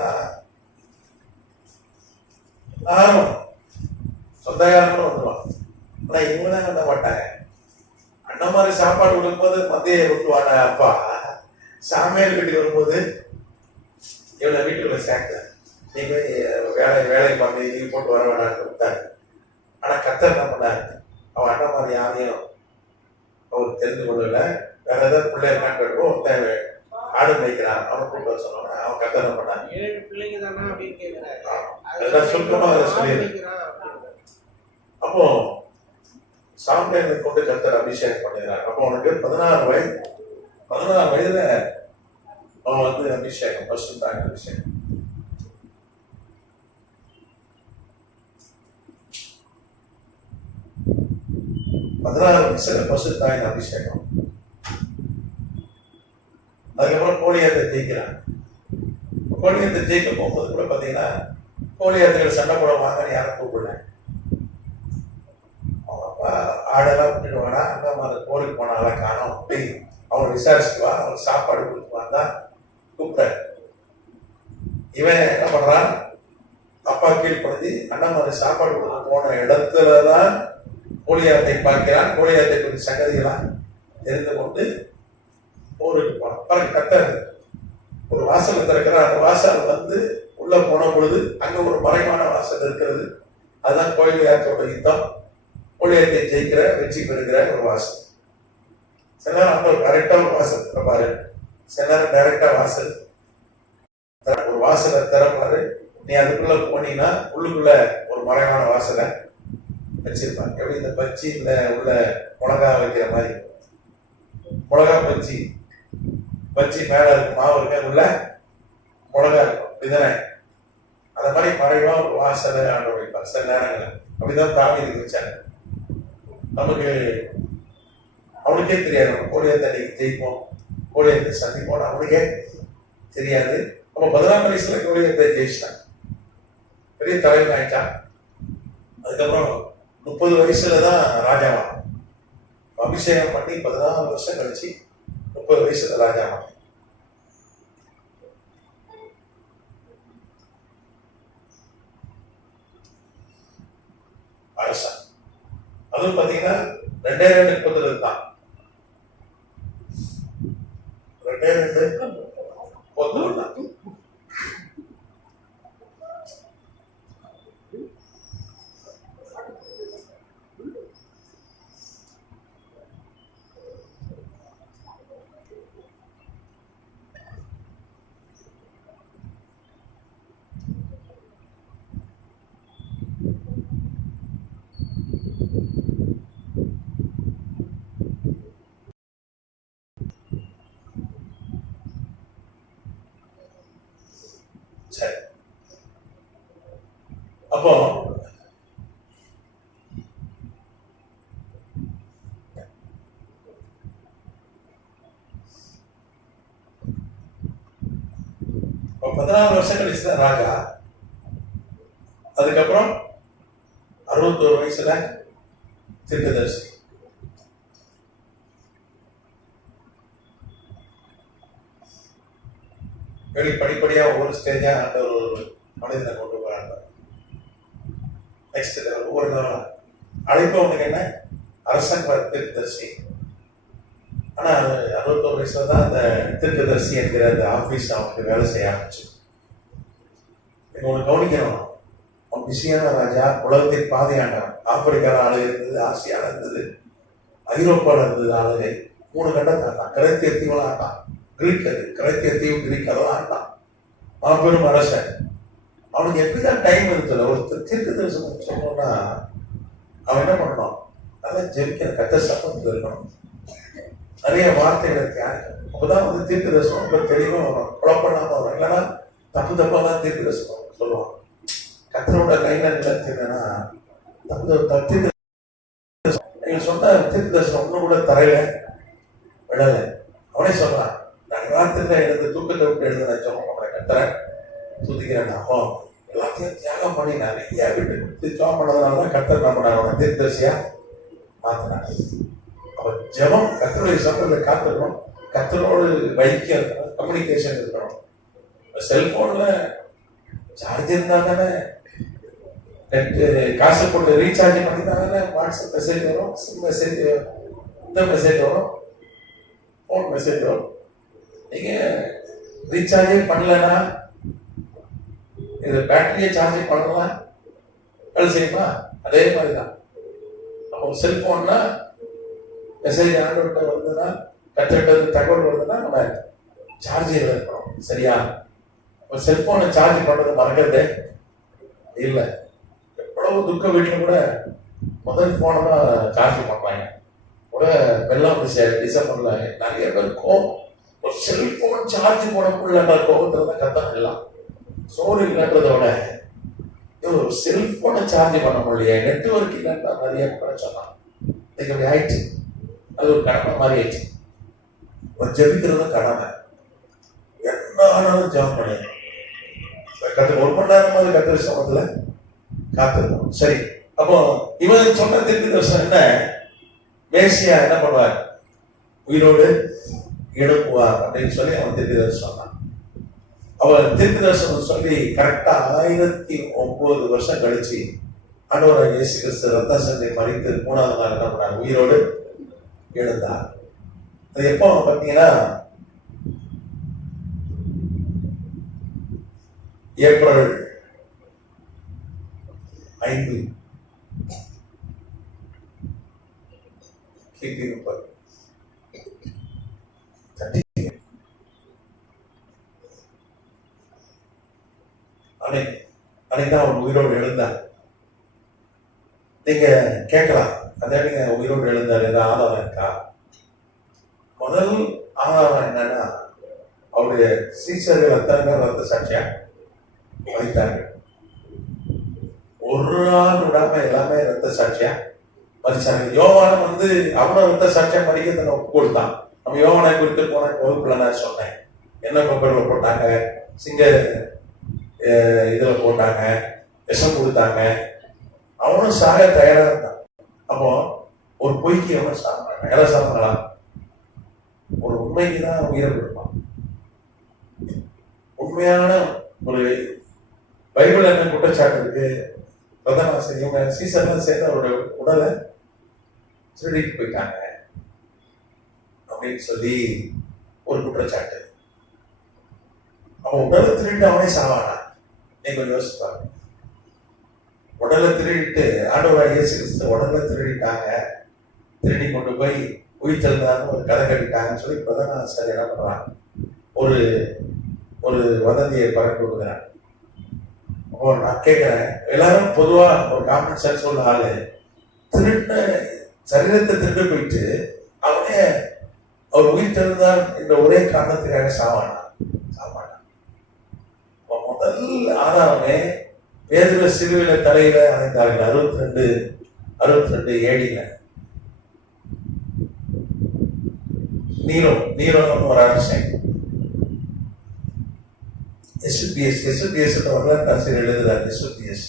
ஆரம்பம் சொந்தக்காரங்களும் வந்துடுவான். ஆனா இவங்க தான் வந்த மாட்டாங்க. அண்ணன் மாதிரி சாப்பாடு கொடுக்கும்போது மத்திய விட்டு வாடா அப்பா, சாமியார் வீட்டுக்கு வரும்போது இவனை வீட்டுக்குள்ள சேர்க்க நீங்க வேலை பண்ணி நீங்க போட்டு வர வேணான்னு விட்டாரு. ஆனா கத்தர் என்ன பண்ணாரு? அவன் அண்ணன் மாதிரி யாரையும் அவருக்கு தெரிந்து கொள்ளல. வேற ஏதாவது பிள்ளை இருக்கான்னு கேட்போம். ஒருத்தன் ஆடு மேய்க்கிறான், அவனை கூப்பிட்டு வர சொன்னாங்க. அவன் கத்தர் என்ன பண்ணான்? 7 பிள்ளைங்க தானே அப்படின்னு கேட்கிறாரு. அதெல்லாம் சுருக்கமா அதை சொல்லிடுறேன். அப்போ சாமியாரை கொண்டு கத்தர் அபிஷேகம் பண்ணிடுறாங்க. அப்போ அவனுக்கு 16 வயது. 16 வயதுல அவன் வந்து அபிஷேகம், பரிசுத்தாவின் அபிஷேகம். வயசுல பரிசுத்தாவின் அபிஷேகம். அதுக்கப்புறம் கோலியாத்தை ஜெயிக்கிறான். கோலியாத்தை ஜெயிக்க போகும்போது கூட பாத்தீங்கன்னா கோலியாத்துகள் சண்டை போட வாங்கன்னு யாரும் கூப்பிடல. அவங்க அப்பா ஆடெல்லாம் விட்டுடுவானா, அங்க மாதிரி போருக்கு போனாலாம் காணும் அப்படி அவன் விசாரிச்சுக்குவா, அவனுக்கு சாப்பாடு கொடுத்துவான் தான் கூப்பிட்டாரு. இவன் என்ன பண்றான்? அப்பா கீழ்படுத்தி அண்ணாமலை சாப்பாடு கொடுக்க போன இடத்துலதான் கோலியாத்தை பார்க்கிறான். கோலியாத்தை குறித்த சங்கதிகளாம் தெரிந்து கொண்டு போருக்கு போனான். கத்தர் ஒரு வாசலை திறக்கிறார். அந்த வாசல் வந்து உள்ள போன பொழுது அங்க ஒரு மறைமான வாசல் இருக்கிறது. அதுதான் கோலியாத்தோட யுத்தம். கோலியாத்தை ஜெயிக்கிற வெற்றி பெறுகிற ஒரு வாசல். சில நேரம் அங்க ஒரு கரெக்டா ஒரு வாசல் திறப்பாரு, சில நேரம் டைரக்டா வாசல் ஒரு வாசலை திறப்பாரு. நீ அதுக்குள்ள போனீங்கன்னா உள்ளுக்குள்ள ஒரு மறைவான வாசலை வச்சிருப்பாங்க. எப்படி இந்த பச்சியில உள்ள மிளகா வைக்கிற மாதிரி, மிளகா பச்சி பச்சி மேல இருக்கு, மாவு இருக்க உள்ள மிளகா இருக்கும் இதுதானே. அந்த மாதிரி மறைவா ஒரு வாசலை ஆண்டு வைப்பார் சில நேரங்கள். அப்படிதான் தாவீது வச்சாங்க. நமக்கு அவனுக்கே தெரியாது நம்ம கோலியாத்தை அன்னைக்கு ஜெயிப்போம், கோலியாத்தை சந்திப்போம், அவனுக்கே தெரியாது. அப்ப 16 வயசுல கோலியாத்தை ஜெயிச்சிட்டான், பெரிய தலைவன் ஆயிட்டான். அதுக்கப்புறம் 30 வயசுலதான் ராஜாவா அபிஷேகம் பண்ணி 14 வருஷம் கழிச்சு 30 வயசுல ராஜாவா. அரசன் அதுவும் பாத்தீங்கன்னா 2 தான். 2 போத்தூர் தான். 14 வருஷம் கழிச்சு தான் ராஜா. அதுக்கப்புறம் 61 வயசுல தீர்க்கதரிசி. படிப்படியா ஒவ்வொரு ஸ்டேஜா ஆண்டவர் ஒரு மனிதனை கொண்டு போறாங்க. நெக்ஸ்ட் ஒவ்வொரு நாளும் அழைப்பு அவனுக்கு என்ன, அரசன் தீர்க்கதரிசி. ஆனா 61 வயசுல தான் அந்த தீர்க்கதரிசி என்கிற அந்த ஆபீஸ் அவனுக்கு வேலை செய்ய ஆரம்பிச்சு. ஒன்று கவனிக்கணும், அவன் பிஸியான ராஜா, உலகத்தின் பாதை ஆண்டான். ஆப்பிரிக்கால ஆளு இருந்தது, ஆசியால இருந்தது, ஐரோப்பால இருந்தது ஆளுகை. 3 கண்டத்தை ஆண்டான். கிரேத்திய தீவுல ஆண்டான், கிரீக் அது கிரேத்திய தீவு, கிரீக் அதெல்லாம் ஆண்டான். மாபெரும் அரசன். அவனுக்கு எப்படிதான் டைம் இருக்குல்ல, ஒரு தீர்க்க தரிசனம் சொன்னோம்னா அவன் என்ன பண்ணணும், அதான் ஜெபிக்கிற கத்த சப்பந்தத்தில் இருக்கணும், நிறைய வார்த்தைகளை தியானிக்கணும். அப்பதான் வந்து தீர்க்க தரிசனம் ரொம்ப தெளிவாக வரும், குழப்பம்லாம வரும். இல்லைன்னா தப்பு தப்பாக தான் தீர்க்க தரிசனம் சொல்லுவான். கத்தரோட கையில நிலத்தினா தீர்க்க நீங்க சொன்ன தீர்க்க தரிசனம் ஒன்றும் கூட தரையில விடல. அவனே சொல்றான், நான் வார்த்தையில எழுந்து தூக்கத்தை விட்டு எழுத நினைச்சோம், அவனை கத்துறேன் துதிக்கிறேன். அப்போ எல்லாத்தையும் தியாகம் பண்ணி நிறைய விட்டு கொடுத்து ஜாம் பண்ணதுனாலதான் கத்தர் நம்ம அவனை தீர்க்கதரிசியா மாத்தினாங்க. அப்ப ஜெபம் கத்தருடைய சம்பளத்தை காத்துக்கணும், கத்தரோடு வைக்கியம் இருக்கணும், கம்யூனிகேஷன் இருக்கணும். செல்போன்ல சார்ஜ் இருந்தா தானே, நெட்டு காசு போட்டு ரீசார்ஜ் பண்ணி தானே வாட்ஸ்அப் மெசேஜ் வரும், சிம் மெசேஜ், இந்த மெசேஜ் வரும், ஃபோன் மெசேஜ் வரும். நீங்க ரீசார்ஜே பண்ணலன்னா, இது பேட்டரியை சார்ஜ் பண்ணலாம், வேலை செய்யுமா? அதே மாதிரி தான். அப்போ செல்போன்னா மெசேஜ் ஆண்டவர்கிட்ட வருதுன்னா, கற்றுக்கிட்டது தகவல் வருதுன்னா நம்ம சார்ஜ் இருக்கணும். சரியா? ஒரு செல்போனை சார்ஜ் பண்ணுறது மறக்கிறதே இல்லை. எவ்வளவு துக்க வீட்டில் கூட முதல் ஃபோனை தான் சார்ஜ் பண்ணுறாங்க. கூட வெள்ளம் டிசம்பர்ல நிறைய பேர் கோவம், ஒரு செல்போன் சார்ஜ் போடக்குள்ள கோபத்தில் தான் கத்தம் எல்லாம். சோறு இல்லைன்றதை விட ஒரு செல்போனை சார்ஜ் பண்ண முடியல, நெட்வொர்க் இல்லைன்னா நிறைய கூட சொன்னான். இன்னைக்கு அப்படி ஆயிடுச்சு, அது ஒரு கடமை மாதிரி ஆயிடுச்சு. ஒரு ஜெபிக்கிறதும் கடமை, என்ன ஆனாலும் ஜெபம் பண்ணிடணும். ஒரு மணி நேரமாவது கத்திர சமத்துல காத்திருக்கணும். சரி, அப்போ இவன் சொன்ன தீர்க்க தரிசனம் என்ன, மேசியா என்ன பண்ணுவார், உயிரோடு எழுப்புவார் அப்படின்னு சொல்லி அவன் தீர்க்க தரிசனம் சொன்னான். அவன் தீர்க்க தரிசனம் சொல்லி கரெக்டா 1009 வருஷம் கழிச்சு ஆண்டவராகிய இயேசு கிறிஸ்து ரத்த சந்தை மறித்து 3ஆவது நாள் என்ன பண்ணார், உயிரோடு எழுந்தார். அது எப்போ பார்த்தீங்கன்னா ஏப்ரல் 5 கிபி 30. அன்னைக்குதான் அவன் உயிரோடு எழுந்தார். நீங்க கேட்கலாம், அதே நீங்க உயிரோடு எழுந்தார் ஏதாவது ஆதாரம் இருக்கா? முதல் ஆதாரம் என்னன்னா, அவருடைய சீசர்கள் அத்தனை ரத்த சாட்சியா மறித்தார்கள். ஒரு நாள் விடாம எல்லாமே ரத்த சாட்சியா மறிச்சாங்க. யோவானம் வந்து அவனும் ரத்த சாட்சியா மறிக்க தன்னை ஒப்பு கொடுத்தான். நம்ம யோவானை குறித்து போன வகுப்புல நான் சொன்னேன், என்ன கொப்பரில போட்டாங்க, சிங்க இதுல போட்டாங்க, விஷம் கொடுத்தாங்க, அவனும் சாக தயாரா இருந்தான். அப்போ ஒரு பொய்க்கு அவன் சாப்பிட்டாங்க, யாரும் சாப்பிடலாம், ஒரு உண்மைக்கு தான் உயிரை கொடுப்பான். உண்மையான ஒரு பைபிள் என்ன குற்றச்சாட்டு இருக்கு, பிரதமாசிரியர் சீசர்லாம் சேர்ந்து அவருடைய உடலை திருடிட்டு போயிட்டாங்க அப்படின்னு சொல்லி ஒரு குற்றச்சாட்டு. அவன் உடலை திருடிட்டு அவனே சாவானா? நீங்க யோசிப்பாங்க. உடலை திருடிட்டு ஆண்டவராகிய இயேசு கிறிஸ்து உடலை திருடிட்டாங்க, திருடி கொண்டு போய் உயிர் தெழுந்தான்னு ஒரு கதை கட்டிட்டாங்கன்னு சொல்லி பிரதான ஆசிரியர் என்ன பண்றான், ஒரு ஒரு வதந்தியை பரப்பி விடுகிறான். அப்போ நான் கேட்கிறேன், எல்லாரும் பொதுவா ஒரு காமன் சென்ஸ் உள்ள ஆளு திருடின சரீரத்தை திருட்டு போயிட்டு அவனே அவர் உயிர் தெழுந்தார் என்ற ஒரே காரணத்துக்காக சாவானா? சாவானா? முதல் ஆதாரமே பேதுரு சிலுவையில தலையில அடைந்தார்கள் 62 ஏடியில. நீரோ ஒரு அரசன் எஸ்பிஎஸ் வரலாற்று ஆசிரியர் எழுதுறார். எஸ்பிஎஸ்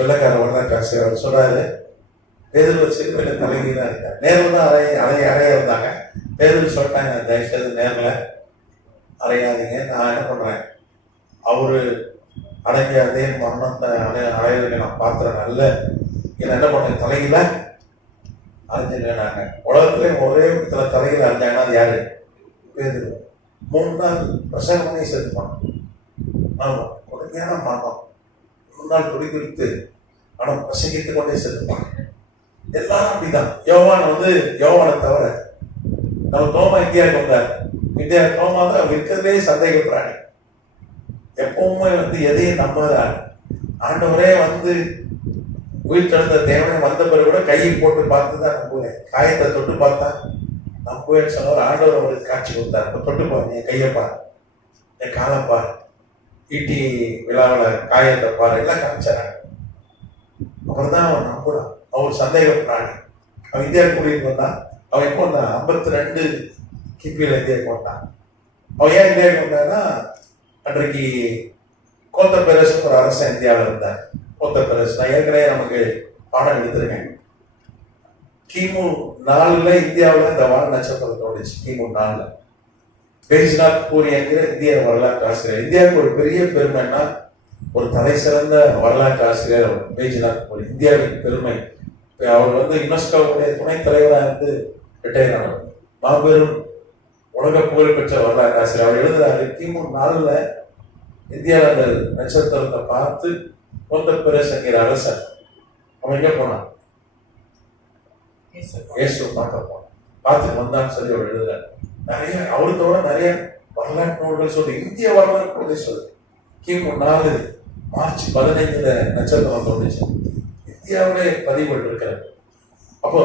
வெள்ளக்கார வரலாற்று ஆசிரியர் அவர் சொல்றாரு, பேதர் ஒரு சிறுவையில தலைவீரா இருக்காரு. நேரில் தான் அறைய இருந்தாங்க. பேதர் சொல்லிட்டாங்க, தயவுசெய்து நேரில் அறையாதீங்க, நான் என்ன பண்றேன், அவரு அடங்கிய அதே மரணத்தை அடையிறதுக்கு நான் பாத்திரம் நல்ல என்ன பண்ணேன், தலையில அரைஞ்சிருக்காங்க. உலகத்திலே ஒரே சில தலையில அரைஞ்சாங்கன்னா அது யாரு? பேதர். 3 நாள் பிரசங்கம் பண்ணி செத்துப்பான். ஆமா, கொடுமையான மரணம். 3 நாள் குடிக்குறித்து ஆனால் பிரசங்கித்துக் கொண்டே செத்துப்பான். எல்லாரும் அப்படிதான். யோவானை தவிர நம்ம தோமா இந்தியாவுக்கு வந்தார். இந்தியா தோமா தான் இருக்கிறதே சந்தேக பிராணி. எப்பவுமே எதையும் நம்பாதார். ஆண்டவரே உயிர் தடுத்த தேவனை வந்த பிறகு கூட கையை போட்டு பார்த்து தான் நம்புவேன். காயத்தை தொட்டு பார்த்தா நம்புவேன்னு சொன்னவர் ஆண்டவர் அவருக்கு காட்சி கொடுத்தார். இப்போ தொட்டு பாரு, என் கையை பாரு, என் காலை பாரு, ஈட்டி விழாவில் காயத்தை பாரு, எல்லாம் காமிச்சார். அப்புறம் தான் அவன் நம்புறான். அவர் சந்தேக பிராணி. அவன் இந்தியாவுக்கு கூட்டிட்டு வந்தான். அவன் எப்போ வந்தான்? 52 கிபியில் இந்தியாவுக்கு வந்தான். அவன் ஏன் இந்தியாவுக்கு வந்தான்னா, அன்றைக்கு கோத்தபெரஸ் ஒரு அரசன் இந்தியாவில் இருந்தார். கோத்தபெரஸ் நான் ஏற்கனவே நமக்கு பாடம் எடுத்திருக்கேன். கிமு 4 இந்தியாவில் இந்த வால் நட்சத்திரம் தோணுச்சு. கிமு 4 பேஜ்நாத் பூரி என்கிற இந்திய வரலாற்று ஆசிரியர். இந்தியாவுக்கு ஒரு பெரிய பெருமைன்னா ஒரு தலை சிறந்த வரலாற்று ஆசிரியர் பேஜ்நாத் பூரி. இந்தியாவின் பெருமை. அவர் யுனெஸ்கோவுடைய துணைத் தலைவராக ரிட்டையர் ஆனவர். மாபெரும் உலக புகழ் பெற்ற வரலாற்று ஆசிரியர். அவர் எழுதுறாரு, கிமு 4 இந்தியாவில் அந்த நட்சத்திரத்தை பார்த்து கோத்தபெரஸ் என்கிற அரசன் அவன் எங்க போனான்? இயேசு பார்க்க போனான். பார்த்து வந்தான்னு சொல்லி அவர் எழுதுறாரு. நிறைய அவருக்கோட நிறைய வரலாற்று நூல்கள் சொல்லு. இந்திய வரலாற்று நூல்கள் சொல்லு. கிமு 4 மார்ச் 15 நட்சத்திரம் தோன்றுச்சு. இந்தியாவிலே பதிவு இருக்கிறது. அப்போ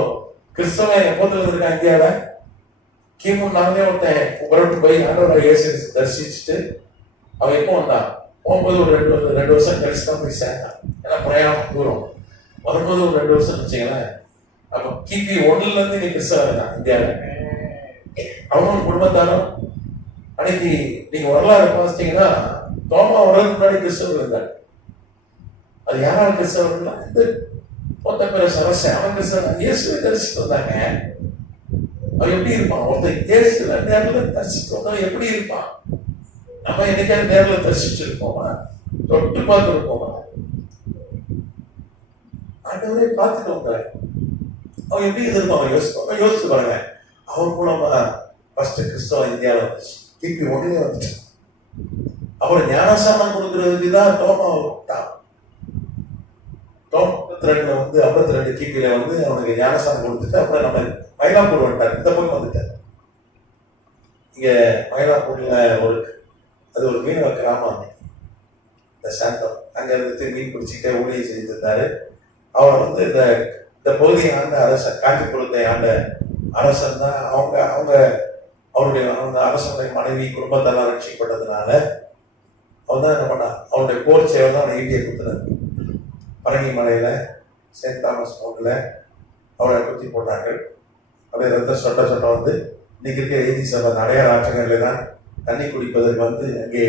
கிறிஸ்தவன் எப்போதுல இருக்கான் இந்தியாவில்? கிமு 4 ஒருத்தன் புறப்பட்டு போய் ஆண்டவரை இயேசு தரிசிச்சுட்டு அவன் எப்போ வந்தான்? போகும்போது ஒரு 2 வருஷம் கழிச்சு தான் போய் சேர்ந்தான். ஏன்னா பிரயாணம் தூரம். வரும்போது ஒரு 2 வருஷம் வச்சுங்களேன். அப்போ கிபி 1 நீ கிறிஸ்தவன் தான் இந்தியாவில். அவனும் குடும்பத்தாரும் அன்னைக்கு நீங்க வரலாறு பார்த்தீங்கன்னா தோமா வர்றதுக்கு முன்னாடி கிறிஸ்தவர் இருந்தார். அது யாரால கிறிஸ்தவர்கள்னா இந்த கோத்தபெரஸ் அரசன். அவன் கிறிஸ்தவன். இயேசுவை தரிசித்து வந்தாங்க. அவன் எப்படி இருப்பான்? ஒருத்தர் இயேசுல நேரில் தரிசித்து வந்தவன் எப்படி இருப்பான்? நம்ம என்னைக்காவது நேரில் தரிசிச்சிருப்போமா? தொட்டு பார்த்து இருப்போமா? ஆண்டவரே பார்த்துட்டு வந்தாங்க. அவன் எப்படி இருந்திருப்பான்? அவன் யோசிச்சு பாருங்க. அவன் மூலமா ஃபர்ஸ்ட் கிறிஸ்தவ இந்தியாவில் வந்துச்சு. கிபி 1 வந்துச்சு. அப்புறம் ஞானசானம் கொடுக்கறதுக்கு தான் தோமா விட்டான். 52 கிபியில அவனுக்கு ஞானசானம் கொடுத்துட்டு அப்புறம் நம்ம மயிலாப்பூர் வந்துட்டார். இந்த பக்கம் வந்துட்டார். இங்க மயிலாப்பூர்ல அது ஒரு மீனவ கிராமம். இந்த சாந்தம் அங்க இருந்துட்டு மீன் பிடிச்சிக்கிட்டே ஊழியம் செய்திருந்தாரு. அவர் இந்த பகுதியை ஆண்ட அரசன், காஞ்சிபுரத்தை ஆண்ட அரசன் தான். அவங்க அரசனுடைய மனைவி குடும்பத்தெல்லாம் ரட்சிக்கப்பட்டதுனால அவன் தான் என்ன பண்ணான்? அவனுடைய போர் சேவை தான் அவனை ஈட்டியை குத்துனார். பரங்கி மலையில செயின்ட் தாமஸ் மவுண்ட்ல அவரை குத்தி போட்டார்கள். அப்படியே ரத்த சொட்ட இன்னைக்கு இருக்கிற ஏதி சபை அடையாள ஆற்றங்கள்ல தான் தண்ணி குடிப்பதற்கு அங்கே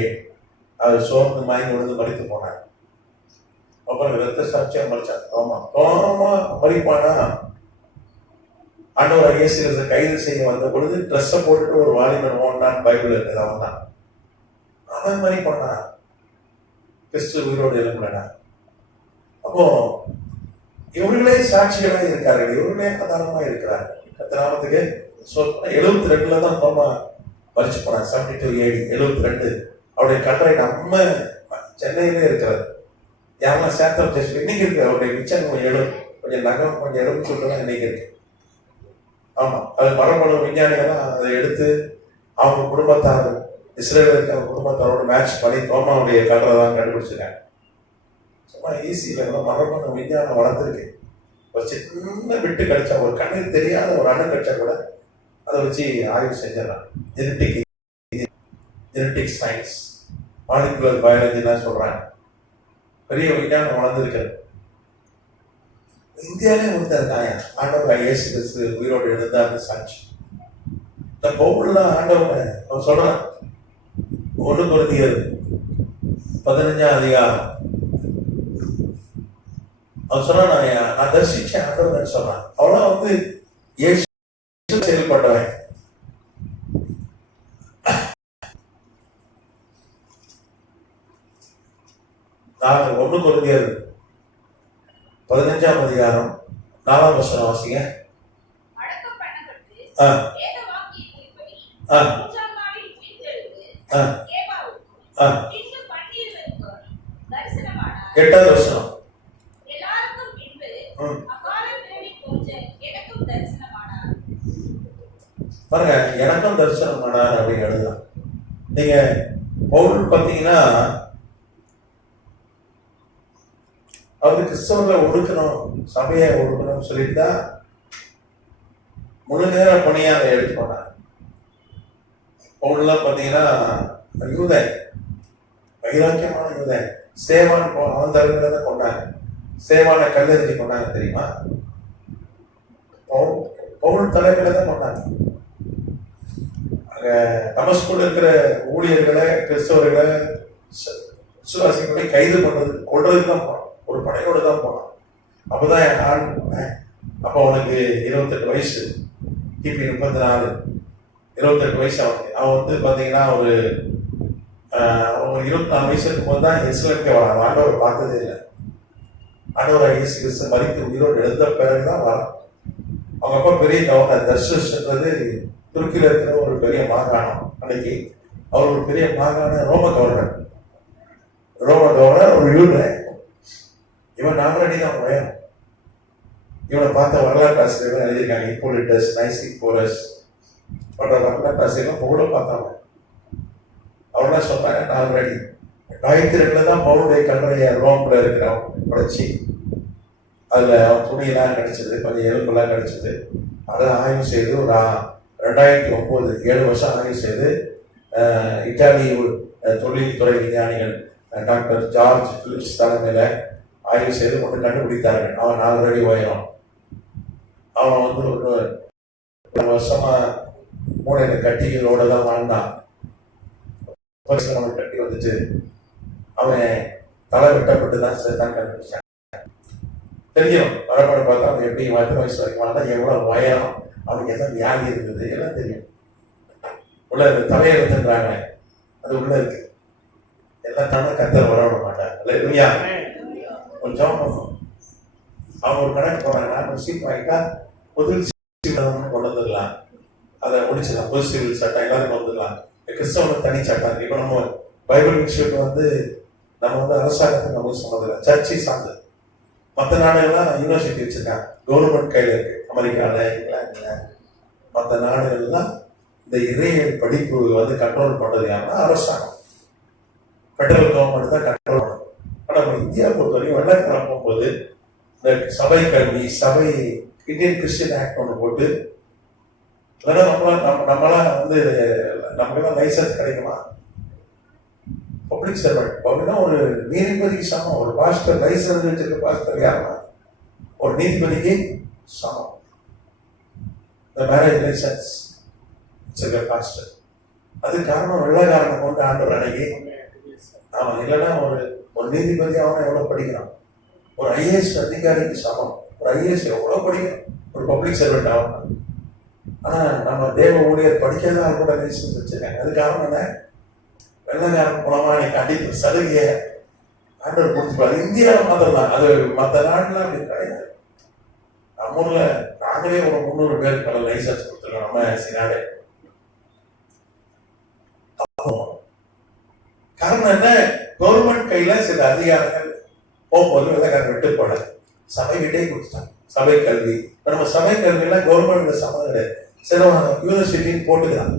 அவர் சோர்ந்து மயங்கி விழுந்து மறித்து போனார். அப்புறம் ரத்த சாட்சியா மறிச்சான். தோமா மறிப்பானா? ஆண்டவர் இயேசு கைது செய்ய வந்த பொழுது ட்ரெஸ்ஸை போட்டுட்டு ஒரு வாலிபன் ஓடினான். பைபிள் இருக்குது. அவன் மறிப்பானா? கிறிஸ்து உயிரோடு எழுப்பினா. அப்போ இவர்களே சாட்சிகளாக இருக்கார்கள். இவர்களே ஆதாரமா இருக்கிறார்கள். கர்த்தநாமத்துக்கு 72 தான் தோமா மறிச்சு போனான். 72 AD 72. அவருடைய கல்லறை நம்ம சென்னையிலே இருக்கிறது. யாரெல்லாம் சேத்தம் டெஸ்ட் இன்னைக்கு இருக்கு. அவருடைய மிச்சம் கொஞ்சம் நகம் கொஞ்சம் எலும்பு சொல்றதா இன்னைக்கு இருக்கு. ஆமா, அது மரபணு விஞ்ஞானிகள்லாம் அதை எடுத்து அவங்க குடும்பத்தார் இஸ்ரேல் இருக்கிற குடும்பத்தாரோட மேட்ச் பண்ணி தோமாவுடைய கல்லறை தான் கண்டுபிடிச்சிருக்காங்க. சும்மா ஈஸியில் மரபணு விஞ்ஞானம் வளர்ந்துருக்கு. ஒரு சின்ன விட்டு கிடைச்சா, ஒரு கண்ணுக்கு தெரியாத ஒரு அணு கிடைச்சா கூட அதை வச்சு ஆய்வு செஞ்சிடலாம். ஜெனட்டிக் சயின்ஸ், மாலிகுலர் பயாலஜிலாம் சொல்றாங்க. பெரிய விஞ்ஞானம் வளர்ந்துருக்கிறது. இந்தியாவிலே ஒருத்தருக்காயா ஆண்டவர் இயேசு கிறிஸ்து உயிரோடு எழுந்தார்னு சாட்சி. இந்த பவுல்ல ஆண்டவர் அவன் சொல்றான் 1 கொரிந்தியர் 15ஆம் அதிகாரம் அவன் சொல்றான் நான் தரிசிச்சேன் ஆண்டவர் சொல்றான். அவனா வந்து இயேசு செயல்பட்டவன். நான் 1 கொரிந்தியர் 15ஆம் அதிகாரம் 4ஆம் வசனம் வாசிங்க. அடக்கம் பண்ணப்பட்டு ஆ வேத வாக்கியத்தின்படி ஆ 3ஆம் நாளில் உயிர்த்தெழுந்து ஆ கேபாவுக்கும் ஆ பின்பு 12 தரிசனமானார். 8ஆவது வசனம். எல்லாருக்கும் பின்பு ம். அகால நிழலை போன்ற எனக்கும் தரிசனமானார். பாருங்க, எனக்கும் தரிசனம் பண்ணார் அப்படின்னு எழுதலாம். நீங்க பவுல் பார்த்தீங்கன்னா அவரு கிறிஸ்தவர்களை ஒடுக்கணும், சபையை ஒடுக்கணும்னு சொல்லிட்டு தான் முழு நேர பணியா அதை எடுத்து போனார். பவுல்லாம் பார்த்தீங்கன்னா யூதை, வைராக்கியமான யூதை. சேவான் அவன் தலைமையில தான் கொண்டாங்க. சேவானை கல்லெறிஞ்சு கொண்டாங்க தெரியுமா? பவுல் தலைமையில தான் கொண்டாங்க. அங்க தமஸ்குல இருக்கிற ஊழியர்களை, கிறிஸ்தவர்களை, விசுவாசிகளை கைது பண்றது, கொள்றதுக்கு தான் போனோம். ஒரு படையோடு தான் போனான். அப்போதான் என் ஆள் அப்போ அவனுக்கு 28 வயசு, கிபி 34, 28 வயசு அவனுக்கு. அவன் வந்து பார்த்தீங்கன்னா ஒரு 24 வயசு இருக்கும்போது தான் இஸ்லாமுக்கே வரான். ஆண்டவர் பார்த்ததே இல்லை. ஆண்டவர் இயேசு கிறிஸ்து மரித்து உயிரோடு எழுந்த பிறகுதான் வரான். அவங்க அப்பா பெரிய கவர்னர், தர்ஷன்றது துருக்கியில் இருக்கிற ஒரு பெரிய மாகாணம். அன்னைக்கு அவர் ஒரு பெரிய மாகாண ரோம கவர்னர் ஒரு யூதன். இவன் 4 அடி தான் உயரம். இவனை பார்த்த வரலாற்று ஆசிரியர்கள் எழுதியிருக்காங்க. இப்போலிட்டஸ், நைசிபோரஸ் போன்ற வரலாற்று ஆசிரியர்கள் பவுலை பார்த்தாங்க. அவங்களாம் சொன்னாங்க 4 அடி. 2002 தான் பவுலுடைய கல்லறையை ரோம்ல இருக்கிறவன் உடைச்சி அதில் அவன் துணியெல்லாம் கிடைச்சது, கொஞ்சம் எலும்பெல்லாம் கிடைச்சது. அதை ஆய்வு செய்து ஒரு 2009 7 வருஷம் ஆய்வு செய்து இத்தாலி தொழில்துறை விஞ்ஞானிகள் டாக்டர் ஜார்ஜ் பிலிப்ஸ் தலைமையில் ஆய்வு செய்து கொண்டு கண்டுபிடித்தார்கள். அவன் 4 அடி உயரம். அவன் வந்து ஒரு வருஷமா மூளையில கட்டிகளோட தான் வாழ்ந்தான். அவனுக்கு கட்டி வந்துச்சு. அவன் தலை வெட்டப்பட்டு தான் தான் கண்டுபிடிச்சான். தெரியும் வரப்பட பார்த்தா அவன் எப்படி 10 வயசு வரைக்கும் வாழ்ந்தா, எவ்வளவு உயரம், அவனுக்கு என்ன வியாதி இருக்குது எல்லாம் தெரியும். உள்ள இந்த தலையை எடுத்துன்றாங்க, அது உள்ள இருக்கு. எல்லாம் தானே கத்தர் வர விட மாட்டாங்க. கொஞ்சம் அவங்க ஒரு கணக்கு போனாங்கன்னா சீட் வாங்கிட்டா பொது கொண்டு வந்துடலாம், அதை முடிச்சிடலாம். பொது சிவில் சட்டம் எல்லாரும் கொண்டு வந்துடலாம். கிறிஸ்தவனுக்கு தனி சட்டம். இப்போ நம்ம பைபிள் இன்ஸ்டியூட் வந்து நம்ம வந்து அரசாங்கத்தை நம்ம சொன்னதில்லை, சர்ச்சை சார்ந்தது. மற்ற நாடுகள்லாம் யூனிவர்சிட்டி வச்சிருக்காங்க, கவர்மெண்ட் கையில் இருக்கு. அமெரிக்காவில், இங்கிலாந்துல, மற்ற நாடுகள்லாம் இந்த இறையியல் படிப்பு வந்து கண்ட்ரோல் பண்ணுறது யாருன்னா அரசாங்கம், ஃபெடரல் கவர்மெண்ட் தான் கண்ட்ரோல் பண்ணும். ஆனால் நம்ம இந்தியா பொறுத்தவரைக்கும் வெள்ளக்காரன் போகும்போது இந்த சபை கல்வி, சபை இந்தியன் கிறிஸ்டியன் ஆக்ட் ஒன்று போட்டு இல்லைன்னா நம்மளாம் வந்து நமக்கெல்லாம் லைசன்ஸ் கிடைக்குமா? பப்ளிக் சர்வெண்ட் அப்படின்னா ஒரு நீதிபதிக்கு சமம். ஒரு பாஸ்டர் லைசன்ஸ் வச்சிருக்க பாஸ்டர் யாருன்னா ஒரு நீதிபதிக்கு சமம். இந்த மேரேஜ் லைசன்ஸ் வச்சிருக்க பாஸ்டர். அது காரணம் வெள்ளக்காரனை கொண்டு ஆண்டவர் அன்னைக்கு. ஆமாம், இல்லைன்னா ஒரு நீதிபதி அவனை எவ்வளோ படிக்கிறான், ஒரு ஐஏஎஸ் அதிகாரிக்கு சமம். ஒரு ஐஏஎஸ் எவ்வளோ படிக்கணும், ஒரு பப்ளிக் சர்வெண்ட் ஆகணும். ஆனால் நம்ம தேவ ஊழியர் படிக்காத கூட லைசன்ஸ் வச்சிருக்காங்க. அது காரணம் என்ன? வெள்ளக்காரன் மூலமா இன்னைக்கு அடிப்பு சலுகையை ஆண்டவர் கொடுத்துப்பாரு. இந்தியாவில் மாத்திரம் தான், அது மற்ற நாடுலாம் அப்படி கிடையாது. நம்ம ஊர்ல நாங்களே ஒரு 300 பேருக்கு பல லைசன்ஸ் கொடுத்துருக்கோம் நம்ம சினாடே. காரணம் என்ன? கவர்மெண்ட் கையில சில அதிகாரங்கள் போகும்போது வெள்ளக்காரன் விட்டு போல சபைகிட்டே கொடுத்துட்டாங்க. சபை கல்வி, நம்ம சபை கல்வியெல்லாம் கவர்மெண்ட் சம்மந்தம் கிடையாது. சில யூனிவர்சிட்டின்னு போட்டுக்கிறான்.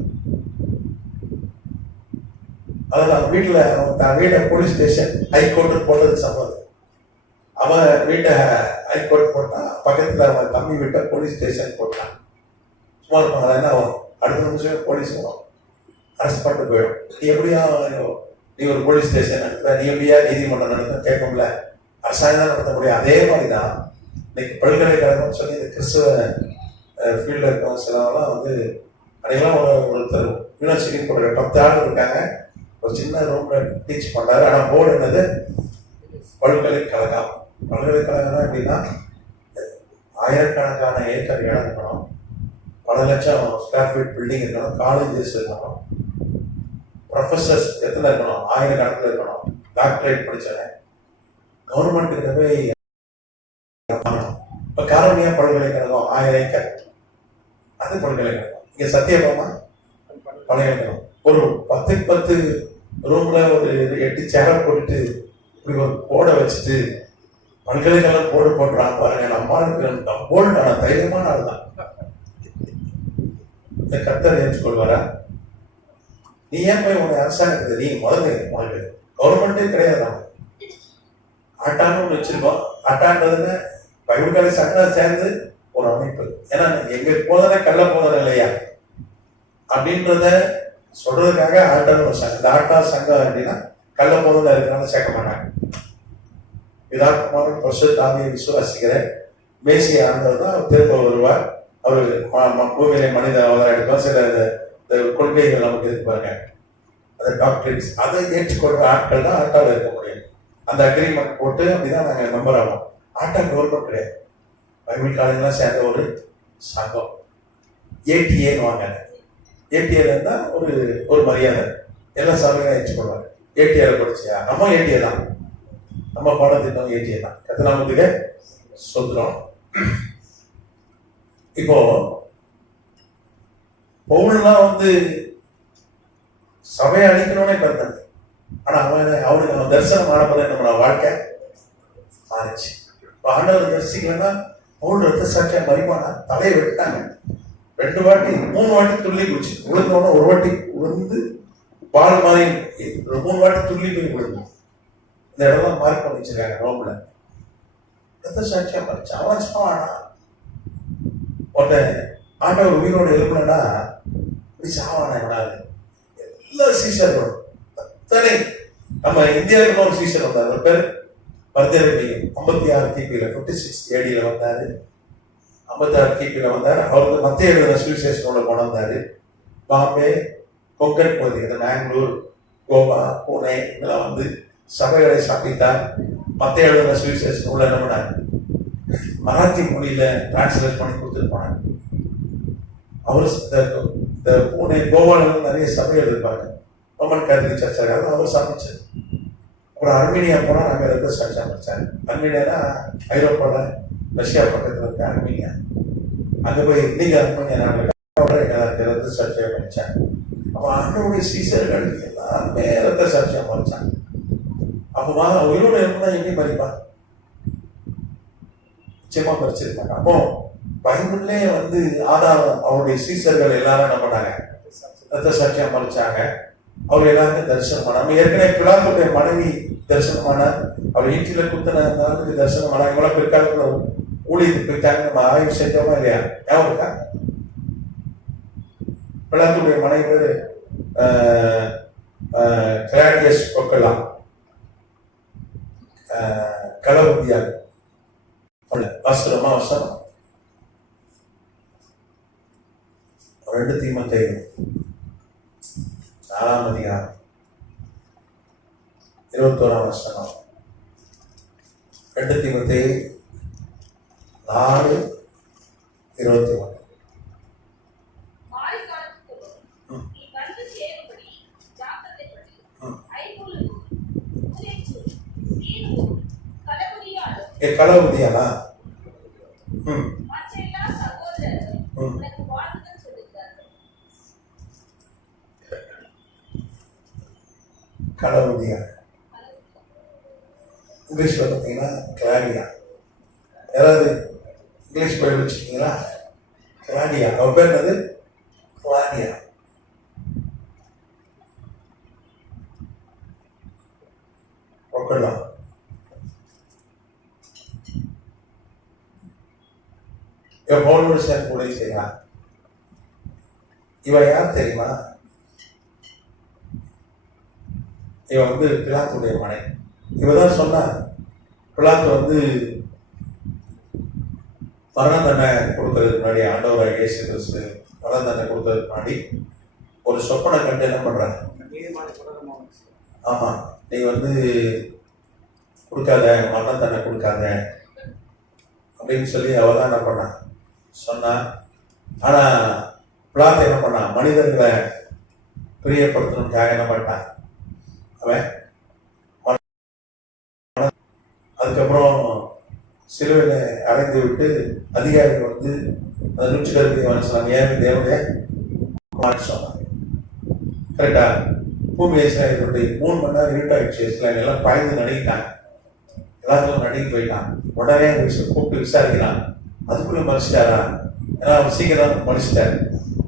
அதாவது அவன் வீட்டில் அவன் வீட்டை போலீஸ் ஸ்டேஷன் ஹைகோர்ட்டு போட்டது சம்மந்தம். அவன் வீட்டை ஹைகோர்ட் போட்டான், பக்கத்தில் அவன் தம்பி வீட்டை போலீஸ் ஸ்டேஷன் போட்டான். சும்மா இருப்பாங்க. என்ன அவன் அடுத்த நிமிஷம் போலீஸ் வரும், அரெஸ்ட் பண்ணிட்டு போயிடும். எப்படியா நீ ஒரு போலீஸ் ஸ்டேஷன் நடத்துற, நீ எப்படியா நீதிமன்றம் நடத்த கேட்கும்ல, அரசாங்கம் தான் நடத்த முடியும். அதே மாதிரி தான் இன்னைக்கு பல்கலைக்கழகம் சொல்லி இந்த கிறிஸ்துவ ஃபீல்டில் இருக்கவங்க சிலவெல்லாம் வந்து அன்றைக்கெல்லாம் ஒருத்தர் யூனிவர்சிட்டி போடுற 10 ஆள் இருக்காங்க, ஒரு சின்ன ரூம்ல டீச் பண்ணாரு. ஆனால் போர்டு என்னது? பல்கலைக்கழகம். பல்கலைக்கழகம்னா எப்படின்னா ஆயிரக்கணக்கான ஏக்கர் இடம் இருக்கணும், பல லட்சம் ஸ்கொயர் ஃபீட் பில்டிங் இருக்கணும், காலேஜஸ் இருக்கணும், ப்ரொஃபஸர்ஸ் எத்தனை இருக்கணும்? 1000 கணக்கில் இருக்கணும். டாக்டரேட் படித்தவன் கவர்மெண்ட் கிட்ட போய் இப்போ காரணியா பல்கலைக்கழகம் 1000 ஏக்கர், அது பல்கலைக்கழகம். இங்கே சத்தியபாமா பல்கலைக்கழகம். ஒரு 10க்கு 10 ரூம்ல ஒரு 8 சேரை போட்டுட்டு இப்படி ஒரு போர்டை வச்சுட்டு பல்கலைக்கழகம் போர்டு போட்டுறான் பாருங்க. நம்மளுக்கு போல்டான தைரியமான ஆள் தான். இந்த கர்த்தர் ஏற்றுக்கொள்வாரா? நீ ஏன் போய் உன்னை அரசாங்கத்துக்கு நீ முதல்ல உனக்கு கவர்மெண்ட்டே கிடையாது. ஆட்டான்னு ஒன்று வச்சிருக்கோம். ஆட்டான்றதுன்னு பைபிள் காலேஜ் சங்கம் சேர்ந்து ஒரு அமைப்பு. ஏன்னா எங்க போதனை கள்ள போதனை இல்லையா அப்படின்றத சொல்றதுக்காக ஆட்டான்னு ஒரு சங்கம். இந்த ஆட்டா சங்கம் அப்படின்னா கள்ள போதனை இருக்கிறனால சேர்க்க மாட்டாங்க. பிதாகுமாரன் பரிசுத்த ஆவியை விசுவாசிக்கிறேன், மேசிய ஆண்டவர் தான் திரும்ப வருவார். அவர் பூமியிலே மனித அவதாரம் எடுப்பார். சில இந்த கொள்கைகள் நமக்கு இருக்கு பாருங்க, அந்த டாக்டரின்ஸ், அதை ஏற்றுக்கொள்ற ஆட்கள் தான் ஆட்டாவில் இருக்க முடியும். அந்த அக்ரிமெண்ட் போட்டு அப்படிதான் நாங்கள் மெம்பர் ஆகும். ஆட்டா கவர்மெண்ட் கிடையாது. பைபிள் காலேஜ்லாம் சேர்ந்த ஒரு சங்கம். ஏடிஏன்னு வாங்க. ஏடிஏல இருந்தால் ஒரு மரியாதை எல்லா சபையும் ஏற்றுக்கொள்வாங்க. ஏடிஏல படிச்சியா? நம்ம ஏடிஏ தான், நம்ம பாடத்திட்டம் ஏடிஏ தான். கத்தனாமத்துக்கு சொல்றோம். இப்போ பவுல்லாம் வந்து சபையை அழிக்கணும்னே பிறந்தாங்க. ஆனா அவனுக்கு தரிசனம் ஆனப்பதான் நம்மளோட வாழ்க்கை மாறிச்சு. இப்போ ஆண்டவர் தரிசிக்கலன்னா பவுல் ரத்த சாட்சியா மறிப்பானா? தலையை வெட்டாங்க. 2 வாட்டி 3 வாட்டி துள்ளி குடிச்சு விழுந்தோட ஒரு வாட்டி விழுந்து பால் மாதிரி 3 வாட்டி துள்ளி போய் விழுந்து இந்த இடம்லாம் மார்க் பண்ணி வச்சிருக்காங்க ரோம்ல. ரத்த சாட்சியா மறிச்சு அவன் சாவானா? ஒருத்தன் ஆண்டவர் உயிரோடு எழுப்புனா இப்படி சாவானா? எவனாது? எல்லா சீசர்களும் அத்தனை நம்ம இந்தியாவுக்கு ஒரு சீசர் வந்தார். ஒரு பேர் பர்தேவியம் 56 கிபியில 56 AD வந்தாரு. 56 கிபியில வந்தார். அவருக்கு மத்திய எழுதின சுவிசேஷனோட கொண்டு வந்தாரு. பாம்பே, கொங்கன் பகுதி, மேங்களூர், கோவா, பூனே இதெல்லாம் வந்து சபைகளை ஸ்தாபித்தார். மத்திய எழுதின சுவிசேஷன் உள்ள என்ன பண்ணார்? மராத்தி மொழியில டிரான்ஸ்லேட் பண்ணி கொடுத்துட்டு போனார். அவர் இந்த பூனே, கோவாவில் நிறைய சபைகள் இருப்பாங்க. ரோமன் கேத்தலிக் சர்ச்சாக அவர் சமைச்சார். அப்புறம் அர்மீனியா போனால் நாங்கள் ரத்த சாட்சி அமைச்சார். அர்மீனியானா ஐரோப்பாவில் ரஷ்யா பக்கத்தில் இருக்க அர்மீனியா. அங்கே போய் இன்னைக்கு அர்மீனியா நாங்கள் ரத்த சாட்சி அமைச்சாங்க. அப்போ ஆண்டவருடைய சீசர்கள் எல்லாருமே ரத்த சாட்சி அமைச்சாங்க. அப்போ உயிரோட இருந்தால் எங்கே மறிப்பாங்க? நிச்சயமா பறிச்சிருக்காங்க. அப்போ பைபிள்லே வந்து ஆதாரம் அவருடைய சீசர்கள் எல்லாரும் என்ன பண்ணாங்க? ரத்த சாட்சியா மறிச்சாங்க. அவர் எல்லாருமே தரிசனம் பண்ண. நம்ம ஏற்கனவே பிலாத்துடைய மனைவி தரிசனமான, அவர் ஈட்டில குத்தன தரிசனமான, இவங்களாம் பிற்காலத்துல ஊழியத்துக்கு போயிட்டாங்க. நம்ம ஆய்வு செஞ்சோமா இல்லையா? ஞாபகம் இருக்கா? பிலாத்துடைய மனைவி பேரு கிளாடியஸ் பொக்கலாம், களவுதியா. வஸ்திரமா வசனம் 2 தீமோத்தேயு 4ஆம் அதிகாரம் 21ஆம் வசனம். 2 தீமோத்தேயு 4:21. களவுதியானா? களவுதியா இங்கிலீஷ்ல பார்த்தீங்கன்னா கிளாடியா. யாராவது இங்கிலீஷ் பயிர் வச்சுருக்கீங்களா? கிளாடியா. அவன் பேர் என்னது? கிளாடியா. ஒக்கலாம். இவன் பவுலோடு சேர்ந்து கூட செய்யலாம். இவன் யார் தெரியுமா? இவன் வந்து பிலாத்துடைய மனை. இவதான் சொன்னா பிலாத்து வந்து மரண தண்டனை கொடுக்கறதுக்கு முன்னாடி, ஆண்டவராக இயேசு கிறிஸ்து மரண தண்டனை கொடுக்கறதுக்கு முன்னாடி ஒரு சொப்பனை கண்டு என்ன பண்றாங்க, ஆமா நீ வந்து கொடுக்காத, மரண தண்டனை கொடுக்காத அப்படின்னு சொல்லி அவ தான் என்ன பண்ணா சொன்னா. ஆனா பிலாத்து என்ன பண்ணான், மனிதர்களை பிரியப்படுத்தணுக்காக என்ன பண்ணிட்டான் அவன். அதுக்கப்புறம் சிலுவையில் அடைந்து விட்டு அதிகாரிகள் வந்து அந்த 160 சொன்னாங்க, ஏன் தேவனுடைய மாற்றி சொன்னாங்க. கரெக்டா? பூமி இஸ்ராயலுடைய 3 மணி நேரம் இருட்டாயிடுச்சு. இஸ்ராயல் எல்லாம் பாய்ந்து நடுங்கிட்டாங்க, எல்லாத்துக்கும் நடுங்கி போயிட்டான். உடனே கூப்பிட்டு விசாரிக்கிறான், அதுக்குள்ள மறைச்சிட்டாரா? ஏன்னா அவர் சீக்கிரம் மறைச்சிட்டாரு.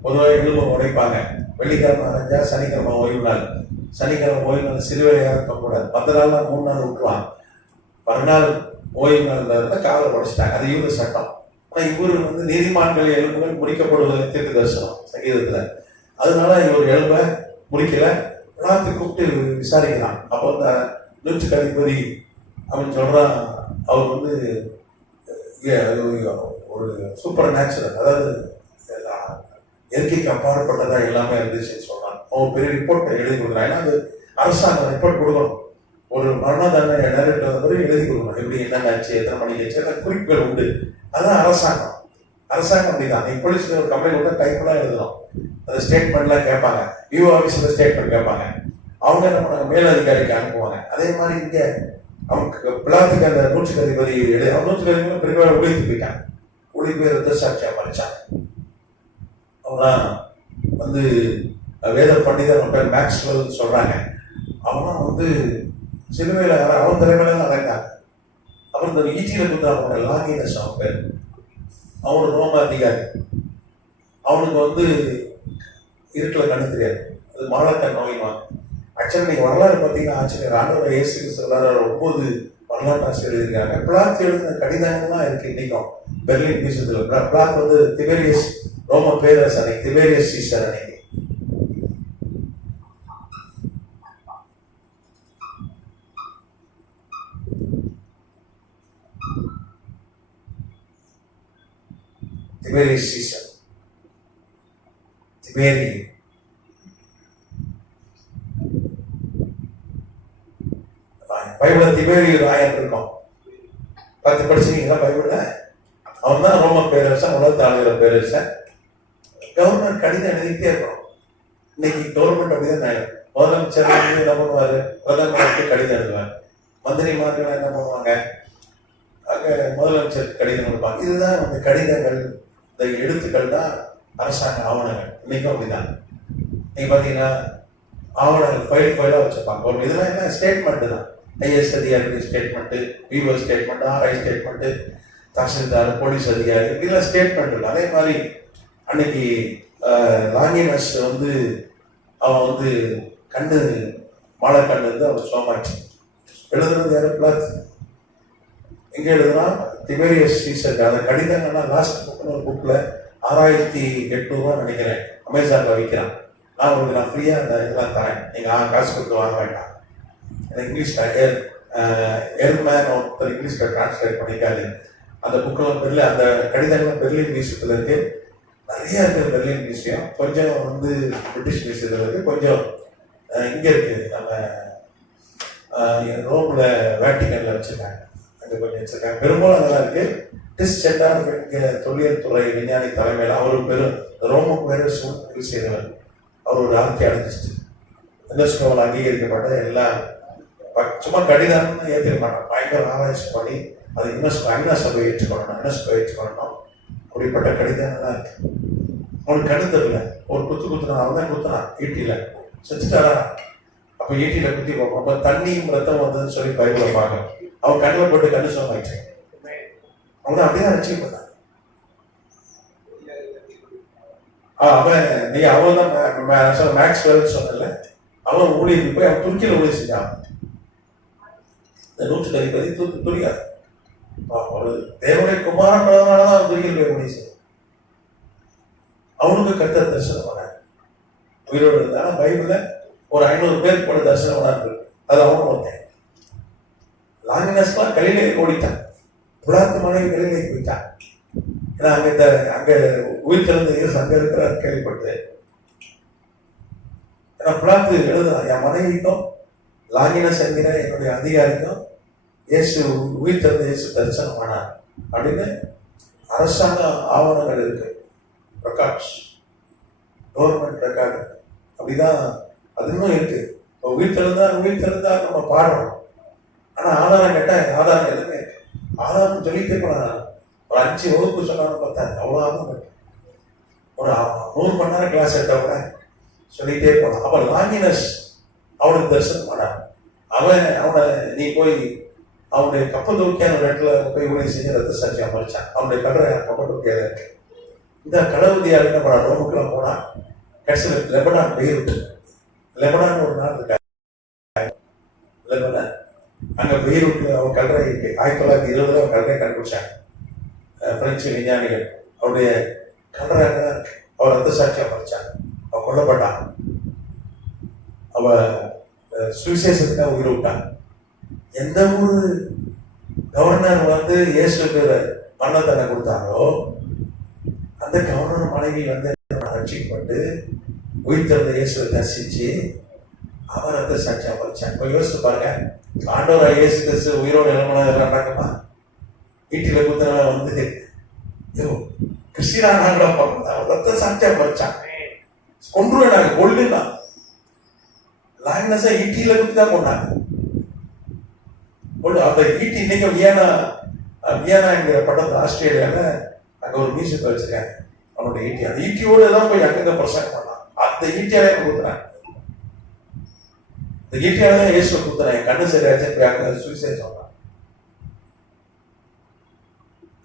பொதுவாக எலும்பு உடைப்பாங்க. வெள்ளிக்கிழமை அரைஞ்சா சனிக்கிழமை ஓய்வு நாள், சனிக்கிழமை ஓய்வு நாள் சிலுவையை இருக்கக்கூடாது. 10 நாள்லாம் 3 நாள் விட்டுருவான். 10 நாள் ஓய்வு நாள் இருந்தால் காலை உடைச்சிட்டாங்க. அது இவரு சட்டம். ஆனால் இவரு வந்து நீதிமான்கள் எலும்புகள் முறிக்கப்படுவது தீர்க்க தரிசனம் சங்கீதத்தில். அதனால இவர் எலும்பை முறிக்கல. எல்லாத்தையும் கூப்பிட்டு விசாரிக்கிறான். அப்போ அந்த 100 அதிபதி அவன் சொல்றான், அவர் வந்து ஒரு சூப்பர் நேச்சுரல், அதாவது இயற்கைக்கு அப்பாற்பட்டதா எல்லாமே இருந்துச்சுன்னு சொல்றான். அவன் பெரிய ரிப்போர்ட்டை எழுதி கொடுக்குறான். ஏன்னா அது அரசாங்கம் ரிப்போர்ட் கொடுக்கணும். ஒரு மரண தண்டனை நேரிட்டு வந்தவரை எழுதி கொடுக்கணும், எப்படி என்னென்ன ஆச்சு, எத்தனை மணிக்கு ஆச்சு, அந்த குறிப்புகள் உண்டு. அதான் அரசாங்கம். அரசாங்கம் அப்படிதான். நீ போலீஸ் ஒரு கம்ப்ளைண்ட் கொடுத்தா டைப்லாம் எழுதணும். அந்த ஸ்டேட்மெண்ட்லாம் கேட்பாங்க. வியூ ஆஃபீஸில் ஸ்டேட்மெண்ட் கேட்பாங்க. அவங்க என்ன பண்ணாங்க, மேலதிகாரிக்கு அனுப்புவாங்க. அதே மாதிரி இங்கே அவங்க பிளாத்துக்கு அந்த 100 அதிபதி அவன் 100 அதிபதி பெரும்பாலும் ஒழித்து போயிட்டான். ஒளி போய் ரத்த சாட்சியாக மறைச்சான். அவங்களாம் வந்து வேத பண்டிதர் பேர் மேக்ஸ்வெல் சொல்றாங்க. அவன் வந்து சிலுவையில் அவன் தலைமையில அடைந்தாங்க. அவன் இந்த ஈட்டியில குத்துறாங்க. லாங்கினஸ் அவன் பேர். அவனோட ரோம அதிகாரி. அவனுக்கு வந்து இருட்டில் கண்ணு தெரியாது. அது மாலக்கண் நோய்வான். ஆக்சுவலி நீங்க வரலாறு பார்த்தீங்கன்னா ஆச்சரியம். ஆண்டவர் இயேசு கிறிஸ்து 9 வரலாற்று ஆசிரியர் எழுதியிருக்காங்க. பிளாத் எழுதின கடிதங்கள்லாம் இருக்கு இன்னைக்கும் பெர்லின் மியூசியத்தில். பிளாத் வந்து திபேரியஸ் ரோம பேரரசு அன்னைக்கு, திபேரியஸ் சீசர் அன்னைக்கு. திபேரியஸ் சீசர், திபேரி பைபிள் திபேரி ராயன் இருக்கும். 10 படிச்சீங்களா பைபிள்ல? அவன் தான் ரோம பேரரசன், உலகத்தை ஆளுகிற பேரரசன். கவர்மெண்ட் கடிதம் எழுதிட்டே இருக்கணும். இன்னைக்கு கவர்மெண்ட் அப்படிதான். முதலமைச்சர் என்ன பண்ணுவாரு, பிரதமருக்கு கடிதம் எழுதுவார். மந்திரிமார்கள் என்ன பண்ணுவாங்க, அங்கே முதலமைச்சர் கடிதம் கொடுப்பாங்க. இதுதான் அந்த கடிதங்கள், இந்த எழுத்துக்கள் தான் அரசாங்க ஆவணங்கள். இன்னைக்கும் அப்படிதான். நீங்க பாத்தீங்கன்னா ஆவணங்கள் ஃபைலாக வச்சுப்பாங்க. ஒரு இதெல்லாம் என்ன ஸ்டேட்மெண்ட் தான். ஐஎஸ் அதிகாரிகளுடைய statement, VO statement, RI statement, tahsildar, police அதிகாரி, இதெல்லாம் ஸ்டேட்மெண்ட் இல்லை. அதே மாதிரி அன்னைக்கு லாங்கினஸ் வந்து அவன் வந்து கண்ணு மாலை கண்ணு இருந்து அவன் சோமாச்சு. எழுதுறது யாரு? பிளாத். எங்க எழுதுனா திபேரியஸ் சீசர். அந்த கடிதங்கள்லாம் லாஸ்ட் புக்குன்னு ஒரு புக்கில் 6800 நினைக்கிறேன், அமேசானில் விற்கிறான். நான் உங்களுக்கு நான் ஃப்ரீயாக அந்த இதெல்லாம் தரேன், நீங்கள் காசு கொடுத்து வாங்க வேண்டாம். எனக்கு இங்கிலீஷில் ஏர்மேன் ஒருத்தர் இங்கிலீஷில் டிரான்ஸ்லேட் பண்ணிக்காது. அந்த புக்கெல்லாம் பெர்லின், அந்த கடிதங்கள்லாம் பெர்லின் மியூசியத்தில் இருக்கு. நிறைய இருக்குது பெர்லின் மியூசியம். கொஞ்சம் வந்து பிரிட்டிஷ் மியூசியத்தில் இருக்குது, கொஞ்சம் இங்கே இருக்குது, நம்ம ரோமில் வேட்டிக்கனில் வச்சுருக்காங்க, அங்கே கொஞ்சம் வச்சுருக்காங்க. பெரும்பாலும் அதெல்லாம் இருக்குது. டிஸ் சென்டார் இங்கே தொல்லியல் துறை விஞ்ஞானி தலைமையில் அவர் பெரும் ரோம பேரரசு செய்தவர். அவர் ஒரு ஆர்கியாலஜிஸ்ட், யுனெஸ்கோவில் அங்கீகரிக்கப்பட்ட எல்லாம் சும்மா கடிதம்னு ஏற்றிக்க மாட்டோம். பயங்கர ஆராய்ச்சி பண்ணி அது யுனெஸ்கோ ஐநா சபை ஏற்றுக்கொள்ளணும், யுனெஸ்கோ ஏற்றுக்கொள்ளணும். அப்படிப்பட்ட கடிதங்கள்லாம் இருக்கு. அவனுக்கு கண்ணு தெரியல, ஒரு குத்துனான். அவன் தான் குத்துனான் ஈட்டியில், செத்துட்டாரா? அப்போ ஈட்டியில் குத்தி பார்ப்போம். அப்போ தண்ணியும் ரத்தம் வந்ததுன்னு சொல்லி பைபிளை பார்க்க அவன் கண்ணில் போட்டு கண்ணு சொன்னாச்சு. அவன் அப்படிதான் அச்சீவ் பண்ணான். அவன் நீ அவன் தான் மேக்ஸ்வெல் சொன்னல, அவன் ஊழியருக்கு போய் அவன் துருக்கியில் ஊழிய செஞ்சான். இந்த 100 அதிபதி துரியா ஒரு தேவனுடைய குமாரன்றதுனாலதான் அவன் துருக்கியில் போய் ஊழிய செய்யும். அவனுக்கு கர்த்தர் தரிசனம் பண்ணார், உயிரோடு இருந்தா. பைபிள்ல ஒரு 500 பேர் போல தரிசனம் பண்ணார். அது அவன் ஒருத்தன். லாங்கினஸ்லாம் கலிலேக்கு ஓடிட்டான். புலாத்து மனைவி கலிலேக்கு போயிட்டான். ஏன்னா அங்க உயிர் திறந்த இயேசு அங்க இருக்கிறார் கேள்விப்பட்டு. ஏன்னா புலாத்து எழுதுறான், என் மனைவிக்கும் லாங்கினஸ் என்கிற என்னுடைய அதிகாரிக்கும் இயேசு உயிர் திறந்த இயேசு தரிசனமானார் அப்படின்னு அரசாங்க ஆவணங்கள் இருக்கு, ரெக்கார்ட்ஸ், கவர்மெண்ட் ரெக்கார்டு. அப்படிதான் அது இன்னும் இருக்கு. உயிர் திறந்தா நம்ம பாடுறோம். ஆனா ஆதாரம் கேட்டா ஆதாரம் எதுவுமே இருக்கு. ஆதாரம் சொல்லிட்டே போனாங்க. ஒரு 5 வகுப்பு சொன்னாலும் பார்த்தா அவ்வளோ ஆதாரம். ஒரு 100 மணி நேரம் கிளாஸ் எடுத்த கூட சொல்லிட்டே போனான். அப்ப லாங்கினஸ் அவனுக்கு தரிசனம் பண்ணான். அவனை நீ போய் அவனுடைய கப்பத்தூக்கியான ஒரு இடத்துல போய் ஊழியம் செஞ்சு ரத்த சாட்சி அமர்ச்சான். அவனுடைய கடை கப்பத்தூக்கியாக இருக்கு. இந்த கடவுதியாக என்ன பண்ணா, ரோமுக்கெல்லாம் போனா கடைசியில் லெபனான் பெய்ரூட், லெபனான் ஒரு நாள் இருக்காரு லெபனான், அங்க பெய்ரூட்ல அவன் கல்லறை இருக்கு. 1920 அவன் கல்லறை கண்டுபிடிச்சாங்க பிரெஞ்சு விஞ்ஞானிகள். அவருடைய கல்லறை அங்கதான் இருக்கு. அவர் ரத்த சாட்சி அமர்ச்சான். அவன் கொல்லப்பட்டான். அவ சுவிசேஷத்துக்காக உயிர் விட்டான். எந்த ஒரு கவர்னர் வந்து இயேசுக்கு மரணத்தண்டனை கொடுத்தாரோ அந்த கவர்னர் மனைவி வந்து ரட்சிக்கப்பட்டு உயிர் திறந்த இயேசுவை தரிசிச்சு அவர் ரத்த சாட்சி அமர்ச்சான். இப்போ யோசிச்சு பாருங்க, ஆண்டவராக இயேசு கிறிஸ்து உயிரோடு எழுமனா இதெல்லாம் நடக்குமா? வீட்டில் குத்தின வந்து கிறிஸ்டியனாக அவர் ரத்த சாட்சி அமர்ச்சான். கொன்றுவேன் நாங்கள் கொள்ளுனா லாங்கினஸா ஈட்டியில குத்தி தான் கொண்டாங்க. அந்த ஈட்டி இன்னைக்கு வியனா என்கிற பட்டத்தில் ஆஸ்திரேலியால அங்க ஒரு மியூசியத்தை வச்சிருக்காங்க. அவனுடைய ஈட்டி, அந்த ஈட்டியோடு தான் போய் அங்கங்க பிரசங்கம் பண்ணான். அந்த ஈட்டியாலே குத்துறாங்க. இந்த ஈட்டியால தான் இயேசுவை குத்துறாங்க. கண்ணு சரியாச்சு போய் அங்க சுவிசேஷம் சொன்னான்.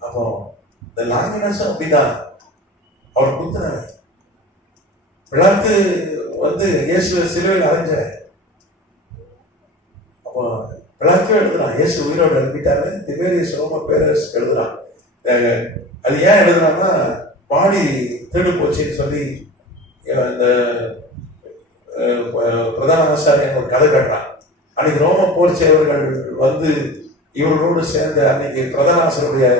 அப்போ இந்த லாங்கினஸும் அப்படிதான் அவர் குத்துனாங்க. பிளாத்து வந்து இயேசு சிலுவையில் அரைஞ்ச. அப்போ பிளாத்தும் எழுதுறான், இயேசு உயிரோடு எழுப்பிட்டாரு. திபேரியஸ் ரோம பேரரசு எழுதுறான். அது ஏன் எழுதுறான்னா, பாடி திருடு போச்சுன்னு சொல்லி இந்த பிரதான ஆசாரியன் ஒரு கதை கட்டுறான். அன்னைக்கு ரோம போர் சேவர்கள் வந்து இவர்களோடு சேர்ந்து அன்னைக்கு பிரதான ஆசிரியருடைய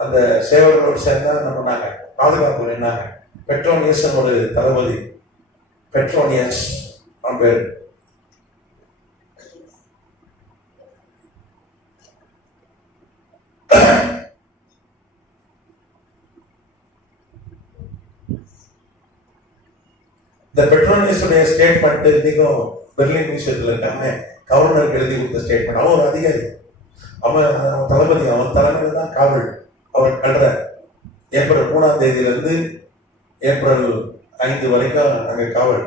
அந்த சேவர்களோடு சேர்ந்தா நம்ம பாதுகாப்பு நின்னாங்க. பெட்ரோனியஸ் ஒரு தளபதி, பெட்ரோனியஸ் அவன் பேர். இந்த பெட்ரோனியஸுடைய ஸ்டேட்மெண்ட் இன்னைக்கும் பெர்லின் மியூசியத்தில் இருக்காங்க. கவர்னருக்கு எழுதி கொடுத்த ஸ்டேட்மெண்ட். அவன் ஒரு அதிகாரி, அவன் தளபதி, அவன் தலைமையில் தான் காவல். அவர் கல்ற ஏப்ரல் 3ஆம் தேதியிலிருந்து ஏப்ரல் 5 வரைக்கும் அங்கே காவல்.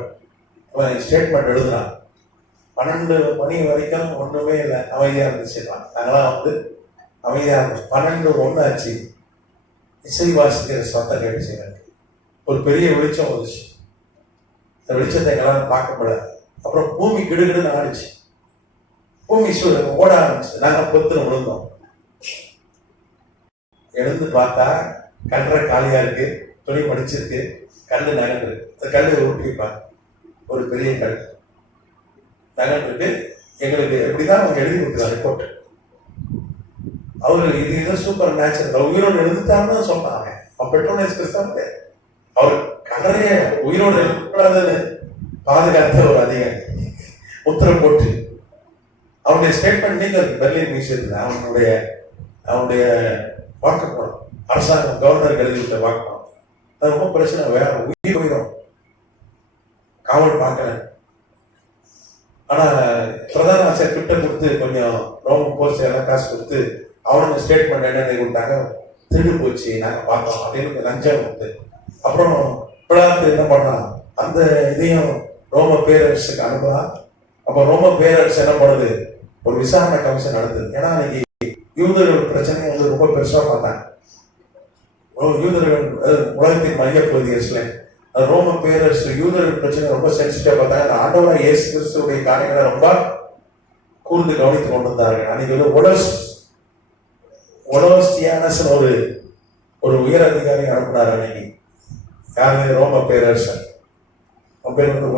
அவன் ஸ்டேட்மெண்ட் எழுதுனான். 12 மணி வரைக்கும் ஒன்றுமே இல்லை, அமைதியாக இருந்துச்சுலாம். நாங்களாம் வந்து அமைதியாக இருந்தோம். 12:01 ஆச்சு. இசை வாசிக்கிற சத்தம் கேட்டுச்சு. எனக்கு ஒரு பெரிய வெளிச்சம் வந்துச்சு. இந்த வெளிச்சத்தை எங்களால் பார்க்க முடியாது. அப்புறம் பூமி கிடுகிடுன்னு ஆடிச்சு. பூமி ஓட ஆரம்பிச்சு. நாங்கள் பொத்துன்னு விழுந்தோம். எழுந்து பார்த்தா கல்லறை காலியா இருக்கு, துணி மடிச்சிருக்கு, கல் நகர்ந்து. அந்த கல் உருட்டிப்பாங்க, ஒரு பெரிய கல் நகர்ந்துட்டு எங்களுக்கு எப்படிதான் அவங்க எழுதி கொடுக்குறாங்க ரிப்போர்ட். அவரு இது சூப்பர் நேச்சுரல், உயிரோடு எழுந்துட்டாருன்னு சொன்னாங்க. அவன் பெட்ரோனியஸ் கிறிஸ்தான் அவர் கல்லறைய உயிரோடு எழுதக்கூடாதுன்னு பாதுகாத்த ஒரு அதிகாரி உத்தரவு போட்டு அவனுடைய ஸ்டேட்மெண்ட் நீங்க பெர்லின் மியூசியத்தில் அவனுடைய வாக்குப்படம், அரசாங்கம் கவர்னர் எழுதிவிட்ட வாக்குப்படம். அது ரொம்ப பிரச்சனை. வேற உயிர் போயிடும், காவல் பார்க்கல. ஆனா பிரதான ஆசிரியர் கிட்ட கொடுத்து கொஞ்சம் ரோமன் போர்ஸ் எல்லாம் காசு கொடுத்து அவனுங்க ஸ்டேட்மெண்ட் என்னென்ன கொடுத்தாங்க, திருடு போச்சு நாங்க பார்த்தோம் அப்படின்னு லஞ்சம் கொடுத்து. அப்புறம் பிளாத்து என்ன பண்ணான், அந்த இதையும் ரோம பேரரசுக்கு அனுப்பலாம். அப்போ ரோம பேரரசு என்ன பண்ணுது, ஒரு விசாரணை கமிஷன் நடந்தது. ஏன்னா இன்னைக்கு யூதர்கள் பிரச்சனையை வந்து ரொம்ப பெருசா பார்த்தாங்க. யூதர்கள் உலகத்தின் மையப்பகுதி ரோம பேரரசு யூதர்கள் பிரச்சனை ரொம்ப சென்சிட்டிவா பார்த்தாங்க. ஆண்டவராக இயேசு கிறிஸ்துடைய காரியங்களை ரொம்ப கூர்ந்து கவனித்துக் கொண்டிருந்தார்கள். அன்னைக்கு வந்து ஒலோஸ்தியானஸ் ஒரு உயர் அதிகாரி அனுப்பினார். அன்னைக்கு யாரு, ரோம பேரரசர். அவன் பேர் வந்து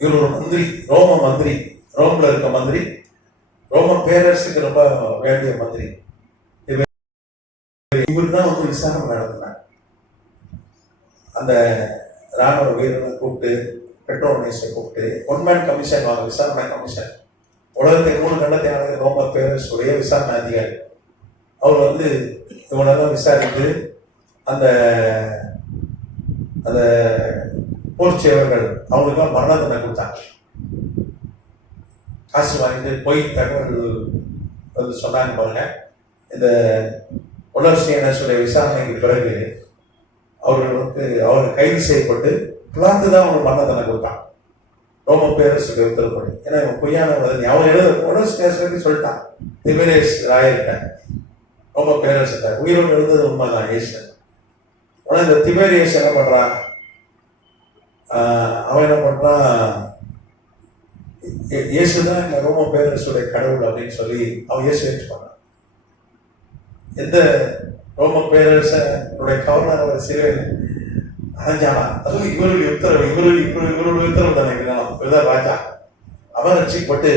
இவர் ஒரு மந்திரி, ரோம மந்திரி, ரோம்ல இருக்க மந்திரி, ரோம பேரரசுக்கு ரொம்ப வேண்டிய மந்திரி. இவர் தான் வந்து விசாரணை நடத்தினார். அந்த ராணுவ வீரர்களை கூப்பிட்டு, பெட்ரோனேஸை கூப்பிட்டு, ஒன்மேன் கமிஷன் வாங்க, விசாரணை கமிஷன். உலகத்தை 3 கண்டத்தை ஆளுகிற ரோம பேரரசுடைய விசாரணை அதிகாரி. அவர் வந்து இவனெல்லாம் விசாரித்து அந்த அந்த போர் சேவர்கள் அவங்களுக்குலாம் மரண தண்டனை கொடுத்தாங்க. காசு வாங்கிட்டு போய் தகவல் வந்து சொன்னாங்க பாருங்க. இந்த உலர்சியனுடைய விசாரணைக்கு பிறகு அவர்கள் கைது செய்யப்பட்டு பிளாத்து தான் அவங்களுக்கு மரண தண்டனை கொடுத்தான், ரோம பேரரசுடைய உத்தரப்படி. ஏன்னா இவன் பொய்யான அவன் எழுத உலர்சியனுக்கு சொல்லிட்டான் திபேரியஸ் ராயர்கிட்ட, ரோம பேரரசுட்ட உயிரோடு எழுந்தது உண்மைதான் இயேசு. ஆனால் இந்த திபேரியஸ் என்ன பண்றான், அவன் என்ன பண்றான், இயேசுதான் இந்த ரோம பேரரசுடைய கடவுள் அப்படின்னு சொல்லி அவன் இயேசு ஏற்றுப்பாங்க. எந்த ரோம பேரரசனுடைய கவர்னர் அவர் சிறையில் அடைஞ்சானா, அதுவும் இவருடைய உத்தரவு, இவருடைய உத்தரவு தானே, இவர்தான் ராஜா. அவன் ரட்சிக்கப்பட்டு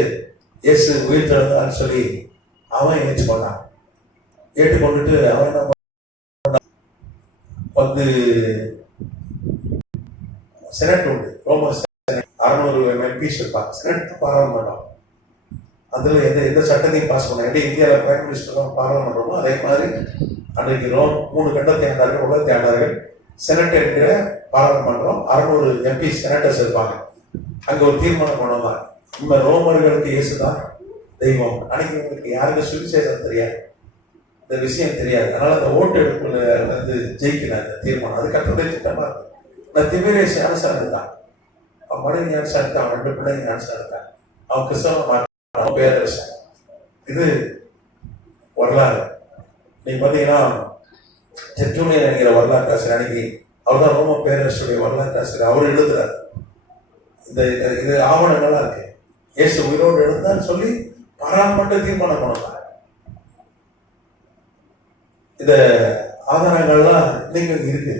இயேசு உயிர் திறந்தான்னு சொல்லி அவன் ஏற்றுக்கொண்டான். ஏற்றுக்கொண்டுட்டு அவன் என்ன வந்து செனட் உண்டு, ரோம 600 எம்பிஸ் இருப்பாங்க, செனட் பாராளுமன்றம். அதுல எந்த சட்டத்தையும் பாஸ் பண்ண, எப்படி இந்தியாவில் பிரைம் மினிஸ்டர் தான் பாராளுமன்றமோ அதே மாதிரி அன்றைக்கு ரோம் 3 கண்டத்தை ஆண்டார்கள், உலகத்தை ஆண்டார்கள். செனட் என்கிற பாராளுமன்றம் 600 எம்பி செனட்டர்ஸ் இருப்பாங்க. அங்க ஒரு தீர்மானம் பண்ணுவாங்க, நம்ம ரோமர்களுக்கு இயேசுதான் தெய்வம். அன்னைக்கு உங்களுக்கு யாருக்கு சுவிசேஷம் தெரியாது, இந்த விஷயம் தெரியாது. அதனால அந்த ஓட்டு எடுப்புல வந்து ஜெயிக்கல அந்த தீர்மானம். அது கட்டுரை திட்டமா இருக்கு. நான் திபேரியஸ் ஞானசாரம் இருந்தான், அவன் மனைவி ஞானசாரம் இருந்தான், அவன் 2 பிள்ளைங்க ஞானசாரம் இருந்தான், அவன் கிறிஸ்தவ பேரரசன். இது வரலாறு. நீங்க பாத்தீங்கன்னா ஜெர்ஜூனியர் என்கிற வரலாற்று ஆசிரியர், அன்னைக்கு அவர் தான் ரோம பேரரசுடைய வரலாற்று ஆசிரியர், அவர் எழுதுறாரு. இது ஆவணங்கள்லாம் இருக்கு. இயேசு உயிரோடு எழுந்தான்னு சொல்லி பாராளுமன்ற தீர்மானம் பண்ணலாம். இந்த ஆதாரங்கள்லாம் இன்னைக்கு இருக்கு.